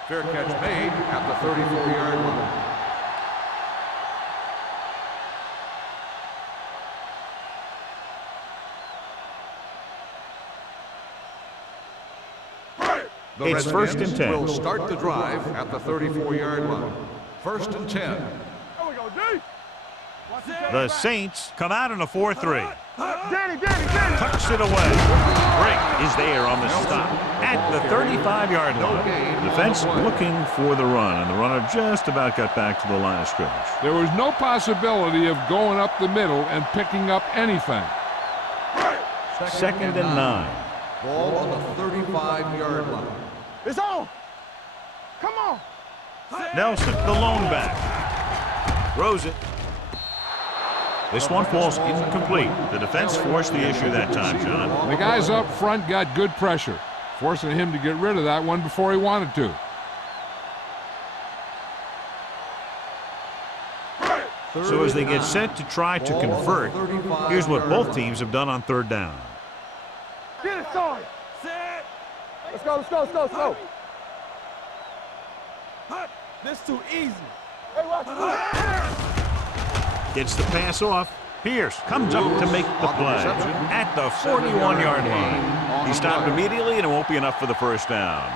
Fair catch made at the 34-yard line. The It's first and 10. Will start the drive at the 34-yard line. First and 10. There we go, D. The Saints come out in a 4-3. Danny. Tucks it away. Brick is there on the stop at the 35-yard line. Defense looking for the run, and the runner just about got back to the line of scrimmage. There was no possibility of going up the middle and picking up anything. Second and 9. Ball on the 35-yard line. It's on. Come on. Nelson, the lone back. Throws it. This one falls incomplete. The defense forced the issue that time, John. The guys up front got good pressure, forcing him to get rid of that one before he wanted to. So as they get set to try to convert, here's what both teams have done on third down. Get it started. Let's go. This too easy. Hey, watch it. Gets the pass off. Pierce comes up to make the play at the 41-yard line. He stopped immediately, and it won't be enough for the first down.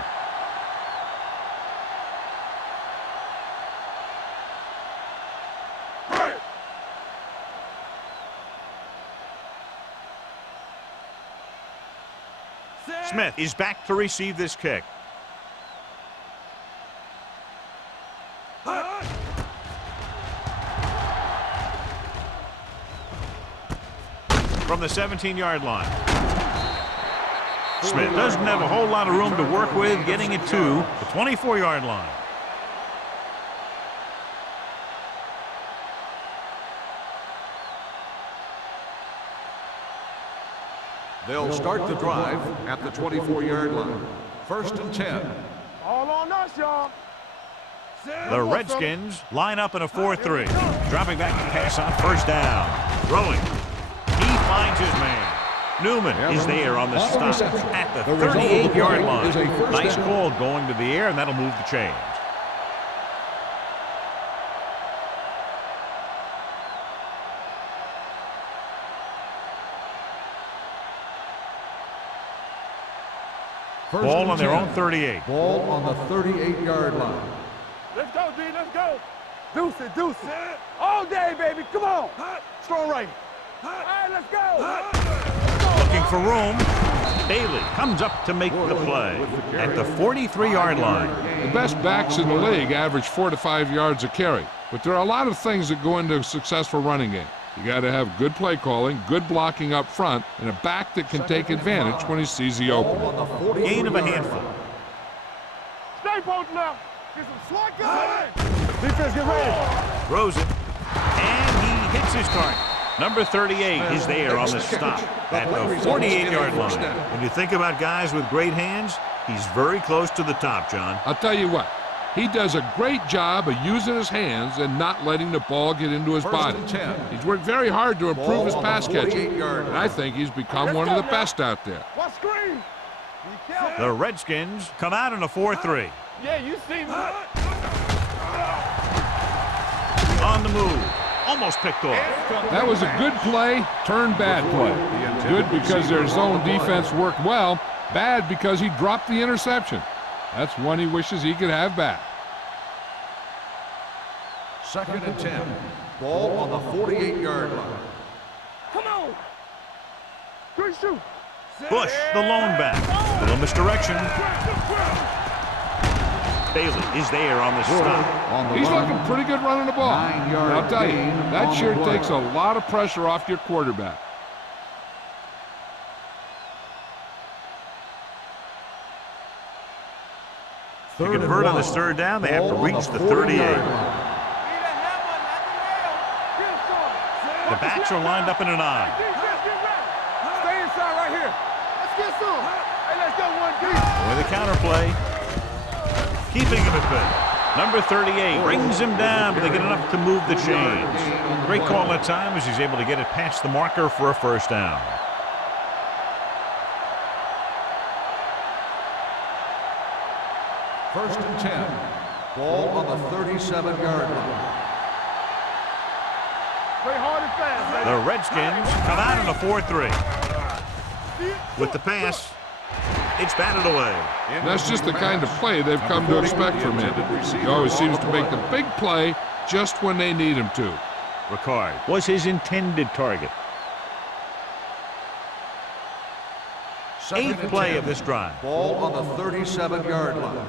Smith is back to receive this kick. From the 17-yard line. Smith doesn't have a whole lot of room to work with, getting it to the 24-yard line. They'll start the drive at the 24-yard line. First and 10. All on us, y'all. The Redskins line up in a 4-3. Dropping back to pass on first down. Throwing. He finds his man. Newman is there on the stop at the 38-yard line. Nice call going to the air, and that'll move the chains. Ball on their own 38. Ball on the 38-yard line. Let's go, D. Let's go. Deuce it. All day, baby. Come on. Strong right. All right, let's go. Looking for room. Bailey comes up to make the play at the 43-yard line. The best backs in the league average 4 to 5 yards a carry, but there are a lot of things that go into a successful running game. You got to have good play calling, good blocking up front, and a back that can take advantage when he sees the opening. Gain of a handful. Stay posted now. Get some SWAT guys. Defense, get ready. Throws it. And he hits his target. Number 38 is there on the stop at the 48-yard line. When you think about guys with great hands, he's very close to the top, John. I'll tell you what. He does a great job of using his hands and not letting the ball get into his body. He's worked very hard to improve his pass catching, and I think he's become one of the best out there. What screen? The Redskins come out in a 4-3. Yeah, you see me. On the move. Almost picked off. That was a good play, turned bad play. Good because their zone defense worked well. Bad because he dropped the interception. That's one he wishes he could have back. 2nd and 10. Ball on the 48-yard line. Come on. Good shoot. Bush, the lone back. Little misdirection. Bailey is there on the stop. He's looking pretty good running the ball. And I'll tell you, that sure takes a lot of pressure off your quarterback. To convert on this third down, they have to reach the 38. The backs are lined up in an I. Stay inside right here. Let's get some. Hey, let's go one deep. With a counter play. Keeping him at bay. Number 38 brings him down, but they get enough to move the chains. Great call that time as he's able to get it past the marker for a first down. First and 10. Ball on the 37-yard line. Play hard and fast, baby. The Redskins come out in a 4-3. With the pass, it's batted away. That's just the kind of play they've come to expect from him. He always seems to make the big play just when they need him to. Ricard was his intended target. Eighth play of this drive. Ball on the 37-yard line.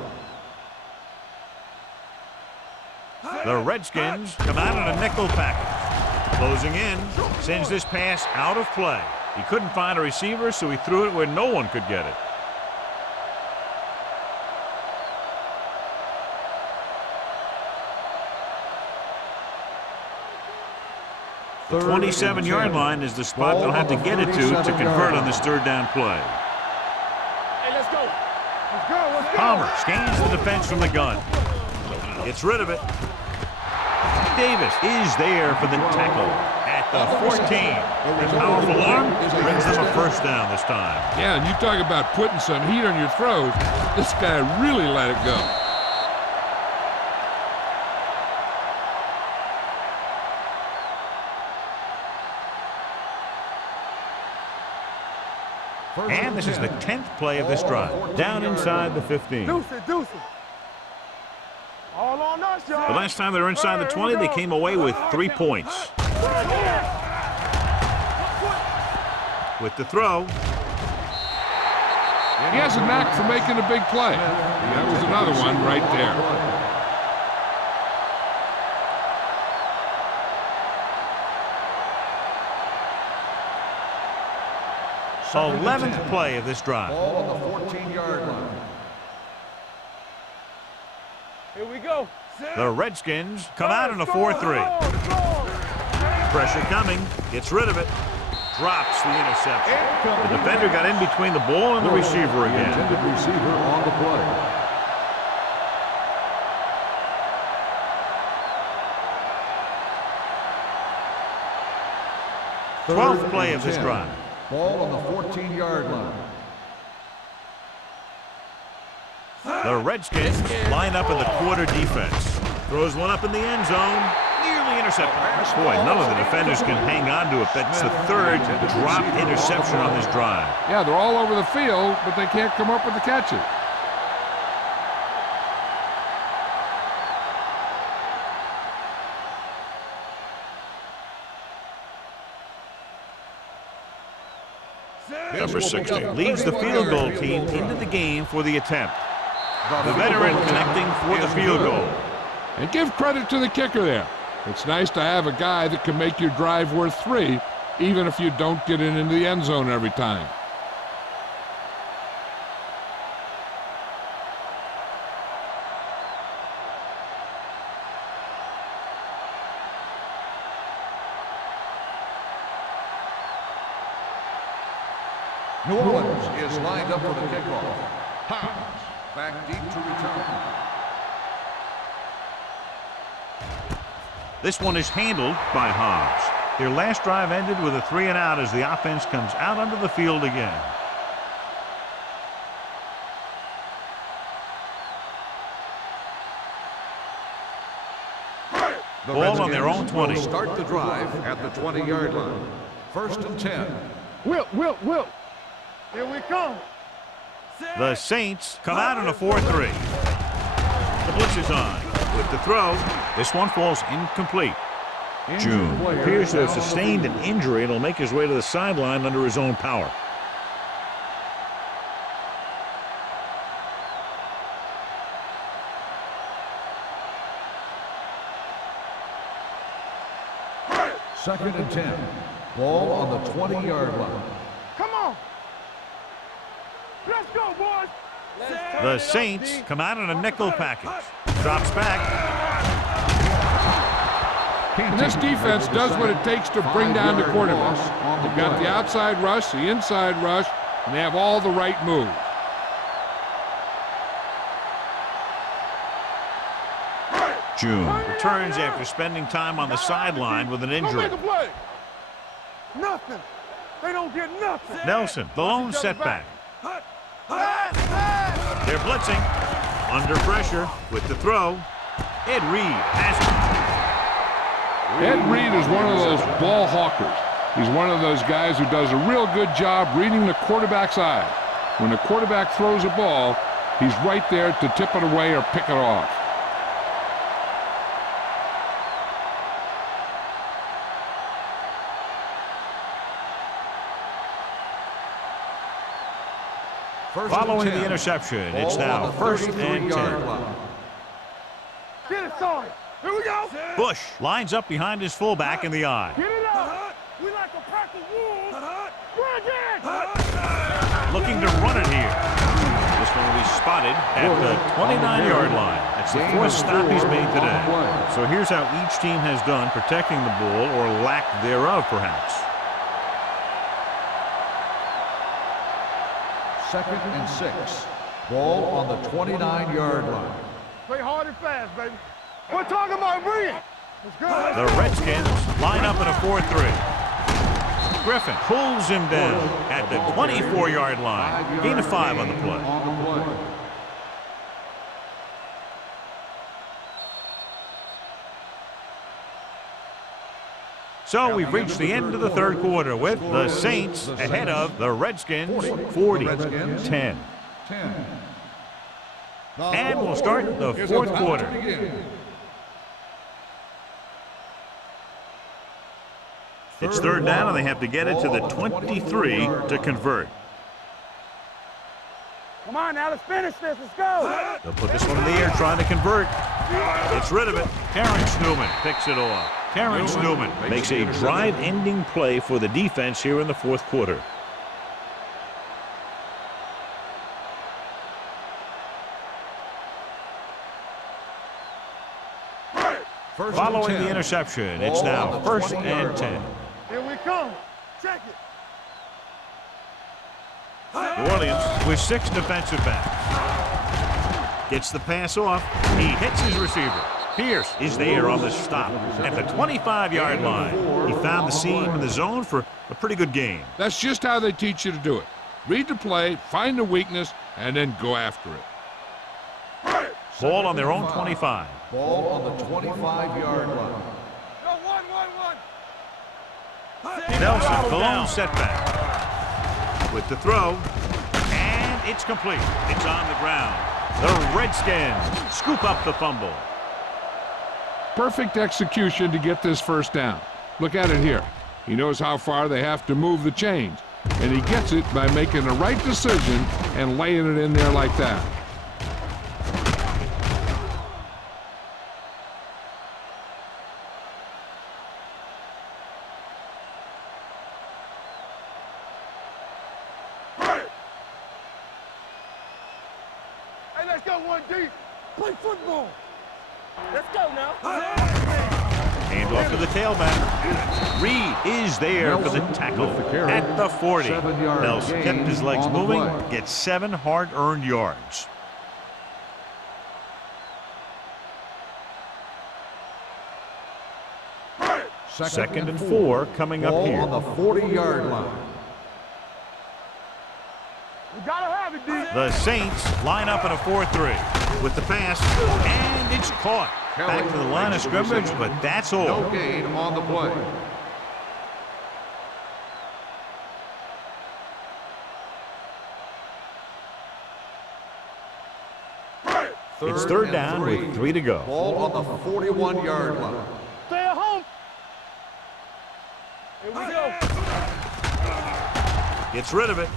The Redskins come out in a nickel package. Closing in, sends this pass out of play. He couldn't find a receiver, so he threw it where no one could get it. The 27-yard line is the spot they'll have to get it to convert on this third down play. Hey, let's go. Let's go. Let's go. Palmer scans the defense from the gun. Gets rid of it. Davis is there for the tackle at the 14. A powerful arm brings them a first down this time. Yeah, and you talk about putting some heat on your throws. This guy really let it go. And this is the 10th play of this drive. Down inside the 15. Deuce it. All on us, y'all. The last time they were inside the 20, they came away with 3 points. With the throw. He has a knack for making a big play. That was another one right there. 11th play of this drive. Ball on the 14-yard line. Here we go. The Redskins come out in a 4-3. Pressure coming. Gets rid of it. Drops the interception. The defender got in between the ball and the receiver again. The intended receiver on the play. The 12th play of this drive. Ball on the 14-yard line. The Redskins line up in the quarter defense. Throws one up in the end zone. Nearly intercepted. Boy, none of the defenders can hang on to it. That's the third dropped interception on this drive. Yeah, they're all over the field, but they can't come up with the catches. Number 16 leads the field goal team into the game for the attempt. The veteran connecting for the field goal. And give credit to the kicker there. It's nice to have a guy that can make your drive worth 3, even if you don't get it into the end zone every time. New Orleans is lined up for the kickoff. Hines back deep to return. This one is handled by Hobbs. Their last drive ended with a 3-and-out as the offense comes out onto the field again. The Ball on their own 20. Will start the drive at the 20-yard line. 1st and 10. Whip. Here we come. The Saints come out in a 4-3. The blitz is on. With the throw, this one falls incomplete. June appears to have sustained an injury and will make his way to the sideline under his own power. Second and 10. Ball on the 20-yard line. Come on. Let's go, boys. The Saints come out in a nickel package. Drops back. And this defense does what it takes to bring down the quarterback. They've got the outside rush, the inside rush, and they have all the right moves. June returns after spending time on the sideline with an injury. Don't make a play. Nothing. They don't get nothing. Nelson, the lone setback. They're blitzing. Under pressure with the throw. Ed Reed has it. Ed Reed is one of those ball hawkers. He's one of those guys who does a real good job reading the quarterback's eye. When the quarterback throws a ball, he's right there to tip it away or pick it off. Following the interception, it's now 1st and 10. Get it started. Here we go. Bush lines up behind his fullback in the eye. Get it out. We like a pack of wolves. Bring it. Looking to run it here. This one will be spotted at the 29-yard line. That's the 4th stop he's made today. So here's how each team has done protecting the ball, or lack thereof, perhaps. 2nd and 6. Ball on the 29-yard line. Play hard and fast, baby. We're talking about bring it. Let's go. The Redskins line up in a 4-3. Griffin pulls him down at the 24-yard line. Gain of 5 on the play. So we've reached the end of the 3rd quarter with the Saints ahead of the Redskins 40-10. And we'll start the 4th quarter. It's 3rd down, and they have to get it to the 23 to convert. Come on, now let's finish this. Let's go. They'll put this one in the air, trying to convert. Gets rid of it. Terrence Newman picks it off. Terrence Newman makes a drive-ending play for the defense here in the 4th quarter. Following the interception, it's now 1st and 10. Here we come. Check it. New Orleans with 6 defensive backs. Gets the pass off. He hits his receiver. Pierce is there on the stop at the 25-yard line. He found the seam in the zone for a pretty good game. That's just how they teach you to do it. Read the play, find the weakness, and then go after it. Ball on their own 25. Ball on the 25-yard line. Go, one. Nelson, the lone setback. With the throw, and it's complete. It's on the ground. The Redskins scoop up the fumble. Perfect execution to get this 1st down. Look at it here. He knows how far they have to move the chains, and he gets it by making the right decision and laying it in there like that. Hey, let's go one deep. Play football. Let's go now. Hand off to the tailback. Reed is there for the tackle at the 40. Nelson kept his legs moving, gets 7 hard-earned yards. Second and 4 coming up here. On the 40-yard line. You gotta have it, D. The Saints line up in a 4-3 with the pass, and it's caught. Back to the line of scrimmage, but that's all. No gain on the play. It's third down with 3 to go. Ball on the 41-yard line. Stay at home. Here we go. Gets rid of it.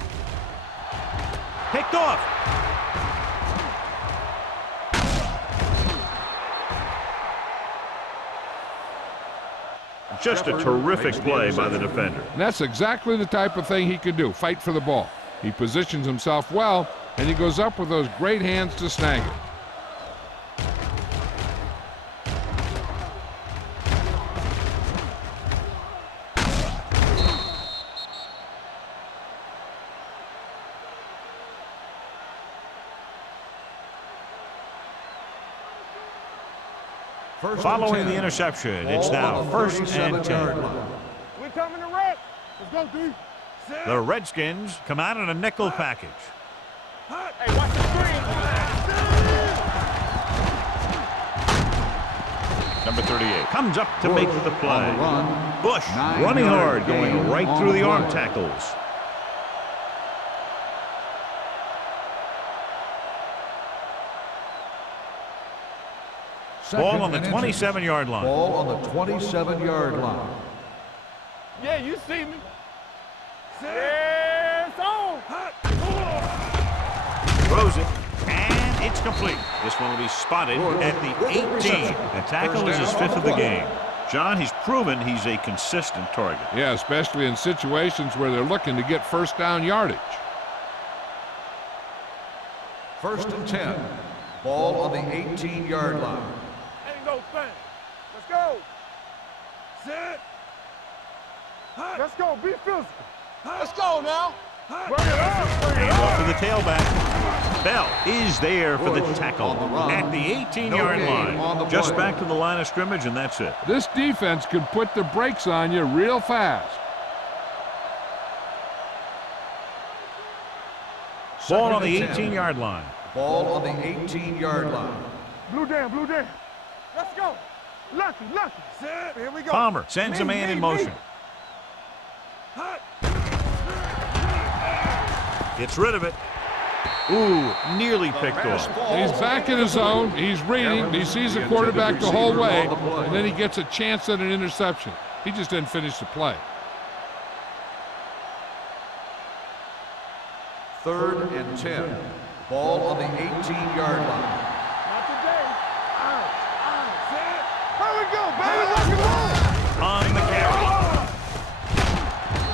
Picked off. Just a terrific play by the defender. And that's exactly the type of thing he can do, fight for the ball. He positions himself well, and he goes up with those great hands to snag it. Following the interception, it's now first and 10. We're coming to red. Let's go, D. The Redskins come out in a nickel package. Hey, watch the screen. Number 38 comes up to make the play. Bush running hard, going right through the arm tackles. Ball on the 27-yard line. Ball on the 27-yard line. Yeah, you see me. Yeah, it's on. Throws it, and it's complete. This one will be spotted at the 18. The tackle is his 5th of the game. John, he's proven he's a consistent target. Yeah, especially in situations where they're looking to get first down yardage. First and 10. Ball on the 18-yard line. Ain't no thing. Let's go. Sit. Let's go. Be physical. Let's go now. Bring it up. Bring it Hand off up. to the tailback. Bell is there for the tackle at the 18-yard line. Just back to the line of scrimmage, and that's it. This defense can put the brakes on you real fast. Ball on the 18-yard line. Ball on the 18-yard line. Blue down, blue down. Let's go. Lucky, lucky. Sit. Here we go. Palmer sends a man in motion. Gets rid of it. Ooh, nearly picked off. He's back in his zone. He's reading. He sees the quarterback the whole way, and then he gets a chance at an interception. He just didn't finish the play. Third and 10. Ball on the 18-yard line. Not today. Sit. Here we go, baby. Rock and roll. On the carry.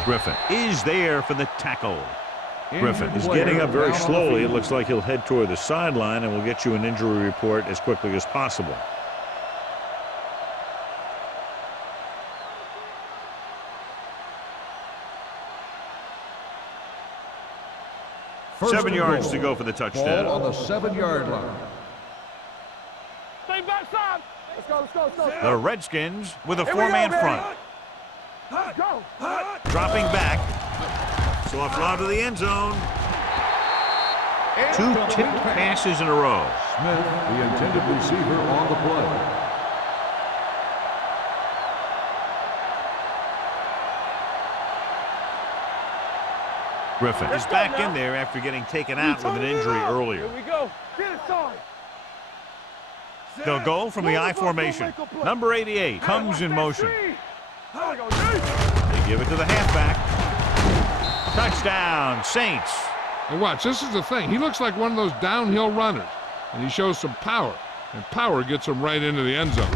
Griffin is there for the tackle. Griffin is getting up very slowly. It looks like he'll head toward the sideline, and we'll get you an injury report as quickly as possible. First 7 and yards goal. to go for the Ball touchdown. on the 7-yard line. Stay backside. Let's go, let's go, let's go. The Redskins with a Here we go, 4-man baby. front. Let's go. Dropping back. Soft lob to the end zone. 2 tipped passes in a row. Smith, the intended receiver on the play. Griffin is back in there after getting taken out with an injury earlier. Here we go. Get it started. They'll go from the I formation. Number 88 comes in motion. They give it to the halfback. Touchdown, Saints. And watch, this is the thing. He looks like one of those downhill runners, and he shows some power, and power gets him right into the end zone.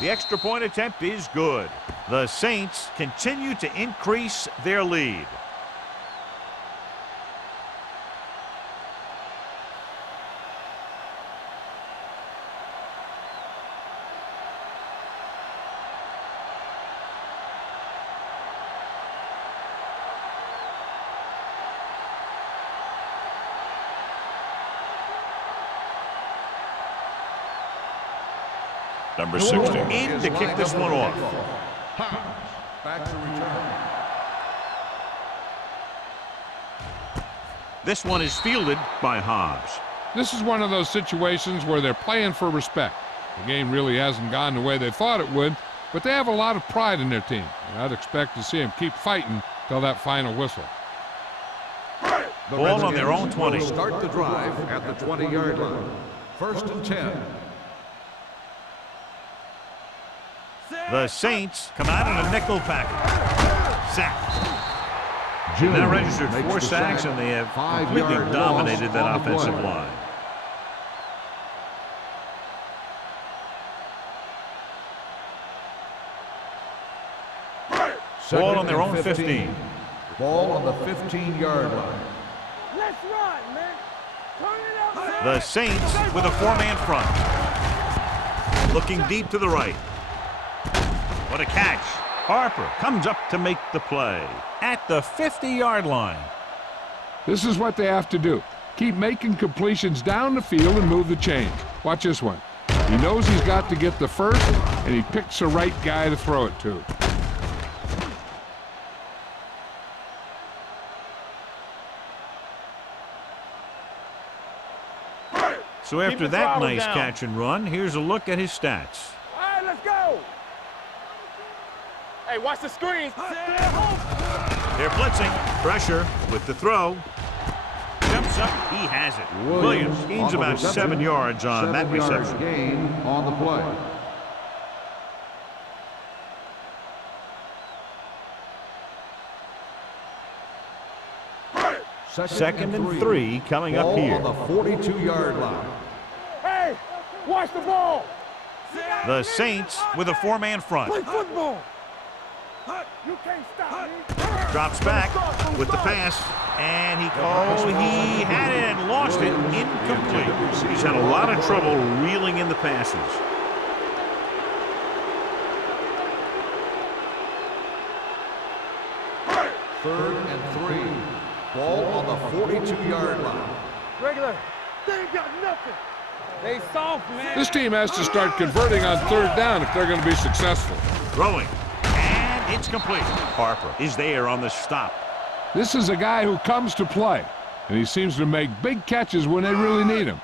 The extra point attempt is good. The Saints continue to increase their lead. Number 60 in to kick this one off. Back to return. This one is fielded by Hobbs. This is one of those situations where they're playing for respect. The game really hasn't gone the way they thought it would, but they have a lot of pride in their team. And I'd expect to see them keep fighting till that final whistle. The Ball on their own 20. Will start the drive at the 20-yard line. 1st and 10. The Saints come out in a nickel package. Sack. Now registered 4 sacks, and they have completely dominated that offensive line. Ball on their own 15. Ball on the 15-yard line. Let's run, man. Turn it up, man. The Saints with a 4-man front. Looking deep to the right. What a catch. Harper comes up to make the play at the 50-yard line. This is what they have to do. Keep making completions down the field and move the chains. Watch this one. He knows he's got to get the first, and he picks the right guy to throw it to. So after that nice catch and run, here's a look at his stats. All right, let's go. Hey, watch the screen. They're blitzing. Pressure with the throw. Jumps up. He has it. Williams gains about 7 yards on that reception. Gain on the play. Second and 3 coming up here. On the 42-yard line. Hey, watch the ball. The Saints with a 4-man front. Play football. You can't stop me. Drops back with the pass, and he had it and lost it. Incomplete. He's had a lot of trouble reeling in the passes. Third and 3. Ball on the 42-yard line. Regular. They ain't got nothing. They soft, man. This team has to start converting on 3rd down if they're going to be successful. Throwing. And it's complete. Harper is there on the stop. This is a guy who comes to play, and he seems to make big catches when they really need him.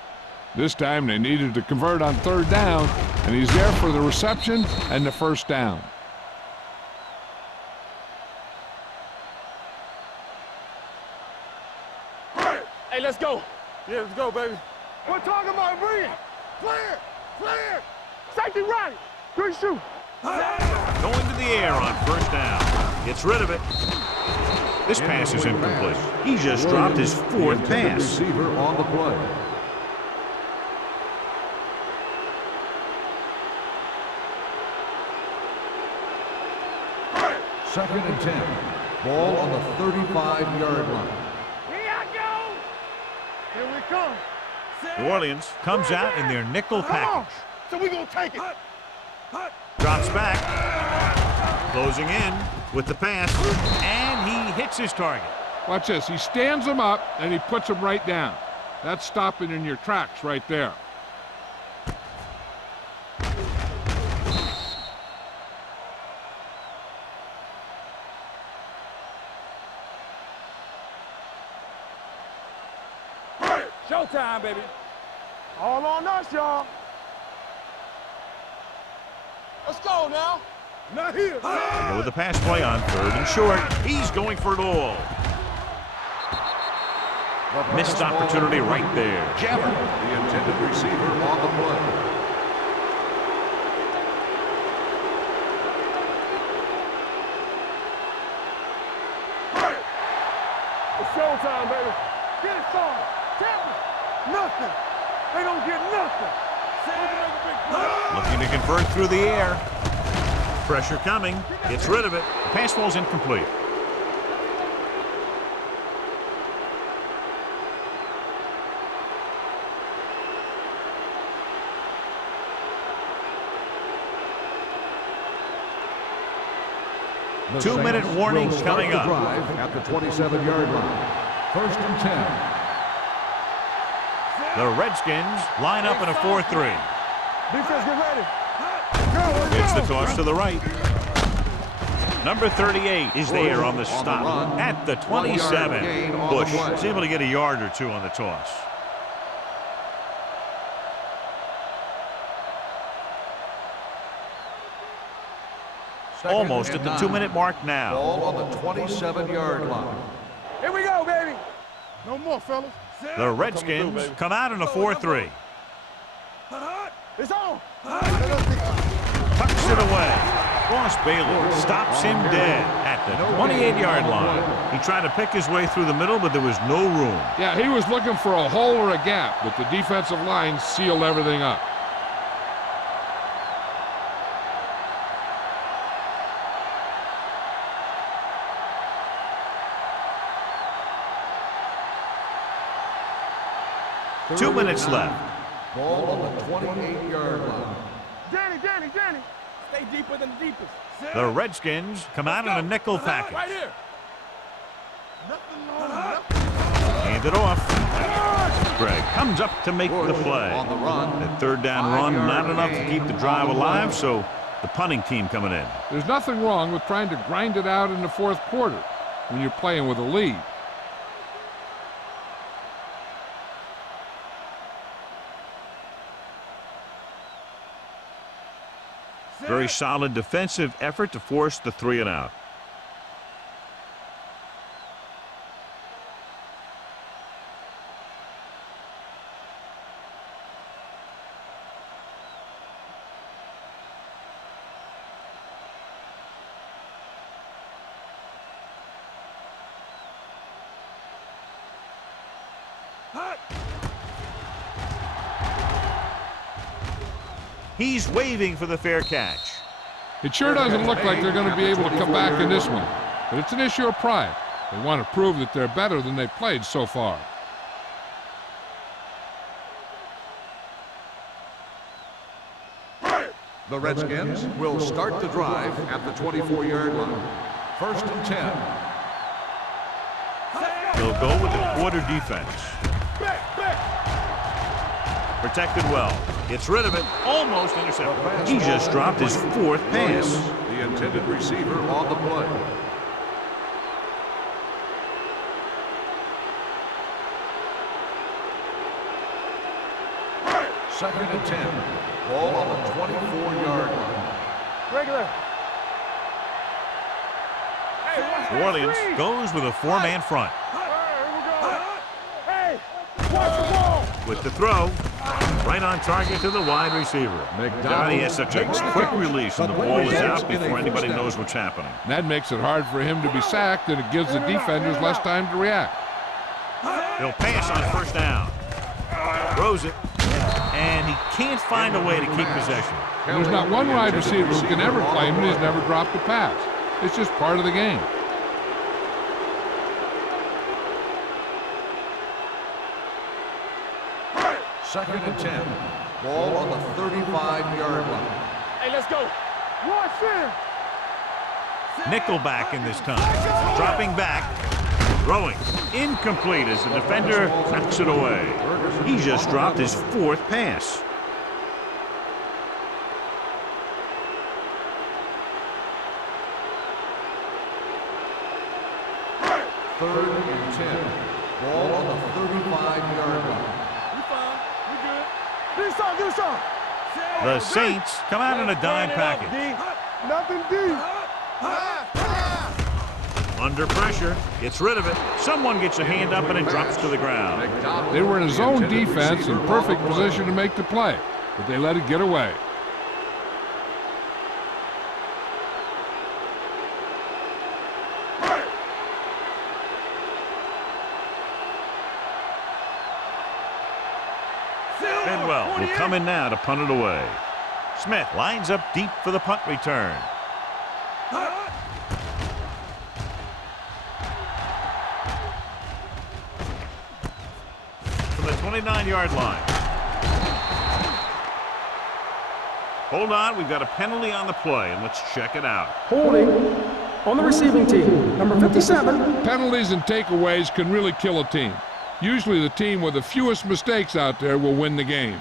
This time they needed to convert on 3rd down, and he's there for the reception and the 1st down. Hey, let's go. Yeah, let's go, baby. We're talking about bringing. Clear. Clear. Safety right. Good shoot. Going to the air on 1st down. Gets rid of it. This pass is incomplete. He just dropped his 4th pass. Receiver on the play. Second and 10. Ball on the 35-yard line. Here I go. Here we come. New Orleans comes out in their nickel package. So we're going to take it. Drops back. Closing in with the pass. And he hits his target. Watch this. He stands him up, and he puts him right down. That's stopping in your tracks right there. Showtime, baby. All on us, y'all. Let's go now. Not here. Go with the pass play on 3rd and short. He's going for it all. Missed opportunity right there. Jabber, the intended receiver on the play. It's showtime, baby. Get it started. Tap it. Nothing. They don't get nothing. Looking to convert through the air. Pressure coming. Gets rid of it. The pass ball's incomplete. The 2-minute Saints warning will start coming the up. drive at the 27-yard line. 1st and 10. The Redskins line up in a 4-3. Defense, get ready. It's the toss to the right. Number 38 is there on the stop at the 27. Bush is able to get a yard or two on the toss. Almost at the 2-minute mark now. Ball on the 27-yard line. Here we go, baby. No more, fellas. The Redskins come out in a 4-3. It's on. Tucks it away. Ross Bailey stops him dead at the 28-yard line. He tried to pick his way through the middle, but there was no room. Yeah, he was looking for a hole or a gap, but the defensive line sealed everything up. Third 2 minutes and 9. left. Ball on the 28-yard line. Danny. Stay deeper than the deepest. The Redskins come out in a nickel package. Right here. Hand it off. Greg comes up to make the play. On the run. That third down run, not enough to keep the drive alive, so the punting team coming in. There's nothing wrong with trying to grind it out in the fourth quarter when you're playing with a lead. Very solid defensive effort to force the 3-and-out. He's waving for the fair catch. It sure doesn't look like they're going to be able to come back in this one, but it's an issue of pride. They want to prove that they're better than they've played so far. The Redskins will start the drive at the 24-yard line. 1st and 10. They'll go with the quarter defense. Protected well. Gets rid of it. Almost intercepted. He just dropped his 4th pass. The intended receiver on the play. Second and 10. Ball on the 24-yard line. Regular. New Orleans goes with a 4-man front. Hey, watch the ball. With the throw, right on target to the wide receiver. Donnie has such a quick release, and the ball is out before anybody knows what's happening. That makes it hard for him to be sacked, and it gives the defenders less time to react. He'll pass on 1st down. Throws it, and he can't find a way to keep possession. There's not one wide receiver who can ever claim that he's never dropped a pass. It's just part of the game. Second and 10. Ball on the 35-yard line. Hey, let's go. Watch him. Nickelback in this time. Dropping back. Throwing. Incomplete as the defender knocks it away. He just dropped his 4th pass. Third and 10. Ball on the 35-yard line. The Saints come out in a dime package. Nothing deep. Under pressure, gets rid of it. Someone gets a hand up and it drops to the ground. They were in a zone defense in perfect position to make the play, but they let it get away. Bidwell will come in now to punt it away. Smith lines up deep for the punt return. From the 29-yard line. Hold on, we've got a penalty on the play, and let's check it out. Holding on the receiving team, number 57. Penalties and takeaways can really kill a team. Usually the team with the fewest mistakes out there will win the game.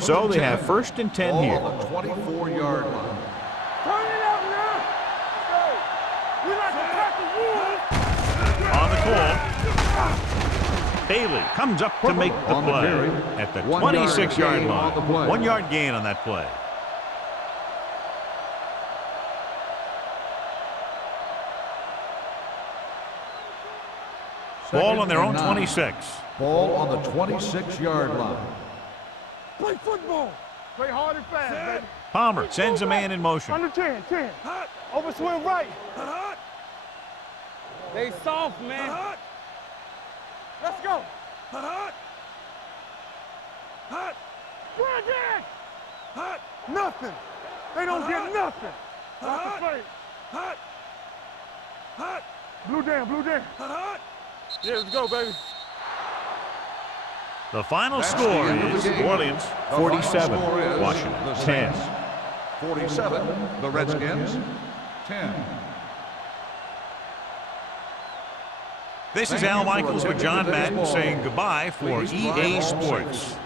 So they have 1st and 10 here. On the 24-yard line. Turn it out now. Let's go. We like to pack the wood. On the call. Bailey comes up to make the On the play carry. at the 1 yard 26-yard gain on the play. line. 1 yard gain on that play. Ball on their own 26. Ball on the 26-yard line. Play football. Play hard and fast, baby. Palmer sends a man in motion. Under 10, 10. Over swing right. They soft, man. Let's go. Bring it. Nothing. They don't get nothing. That's the play. Blue down, blue down. Yeah, let's go, baby. The final That's score the end of the is game. Orleans The 47, final score is Washington the 10. Saints 47, the Redskins 10. This is Thank Al you for Michaels with attending John today's Madden ball. saying goodbye for Please drive EA home Sports. safely.